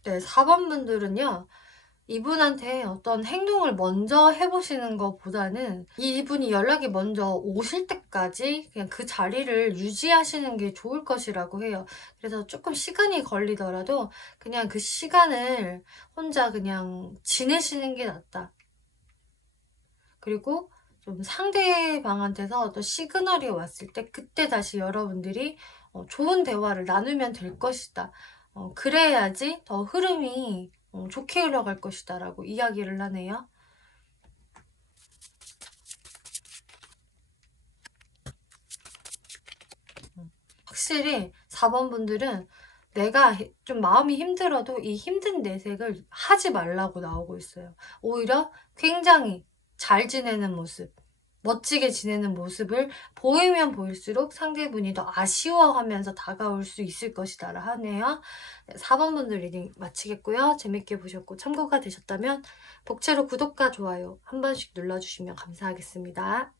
네, 4번 분들은요. 이분한테 어떤 행동을 먼저 해보시는 것보다는 이분이 연락이 먼저 오실 때까지 그냥 그 자리를 유지하시는 게 좋을 것이라고 해요. 그래서 조금 시간이 걸리더라도 그냥 그 시간을 혼자 그냥 지내시는 게 낫다. 그리고 좀 상대방한테서 어떤 시그널이 왔을 때 그때 다시 여러분들이 좋은 대화를 나누면 될 것이다. 그래야지 더 흐름이 좋게 흘러갈 것이다 라고 이야기를 하네요. 확실히 4번 분들은 내가 좀 마음이 힘들어도 이 힘든 내색을 하지 말라고 나오고 있어요. 오히려 굉장히 잘 지내는 모습, 멋지게 지내는 모습을 보이면 보일수록 상대분이 더 아쉬워하면서 다가올 수 있을 것이다 라 하네요. 4번 분들 리딩 마치겠고요. 재밌게 보셨고 참고가 되셨다면 복채로 구독과 좋아요 한 번씩 눌러주시면 감사하겠습니다.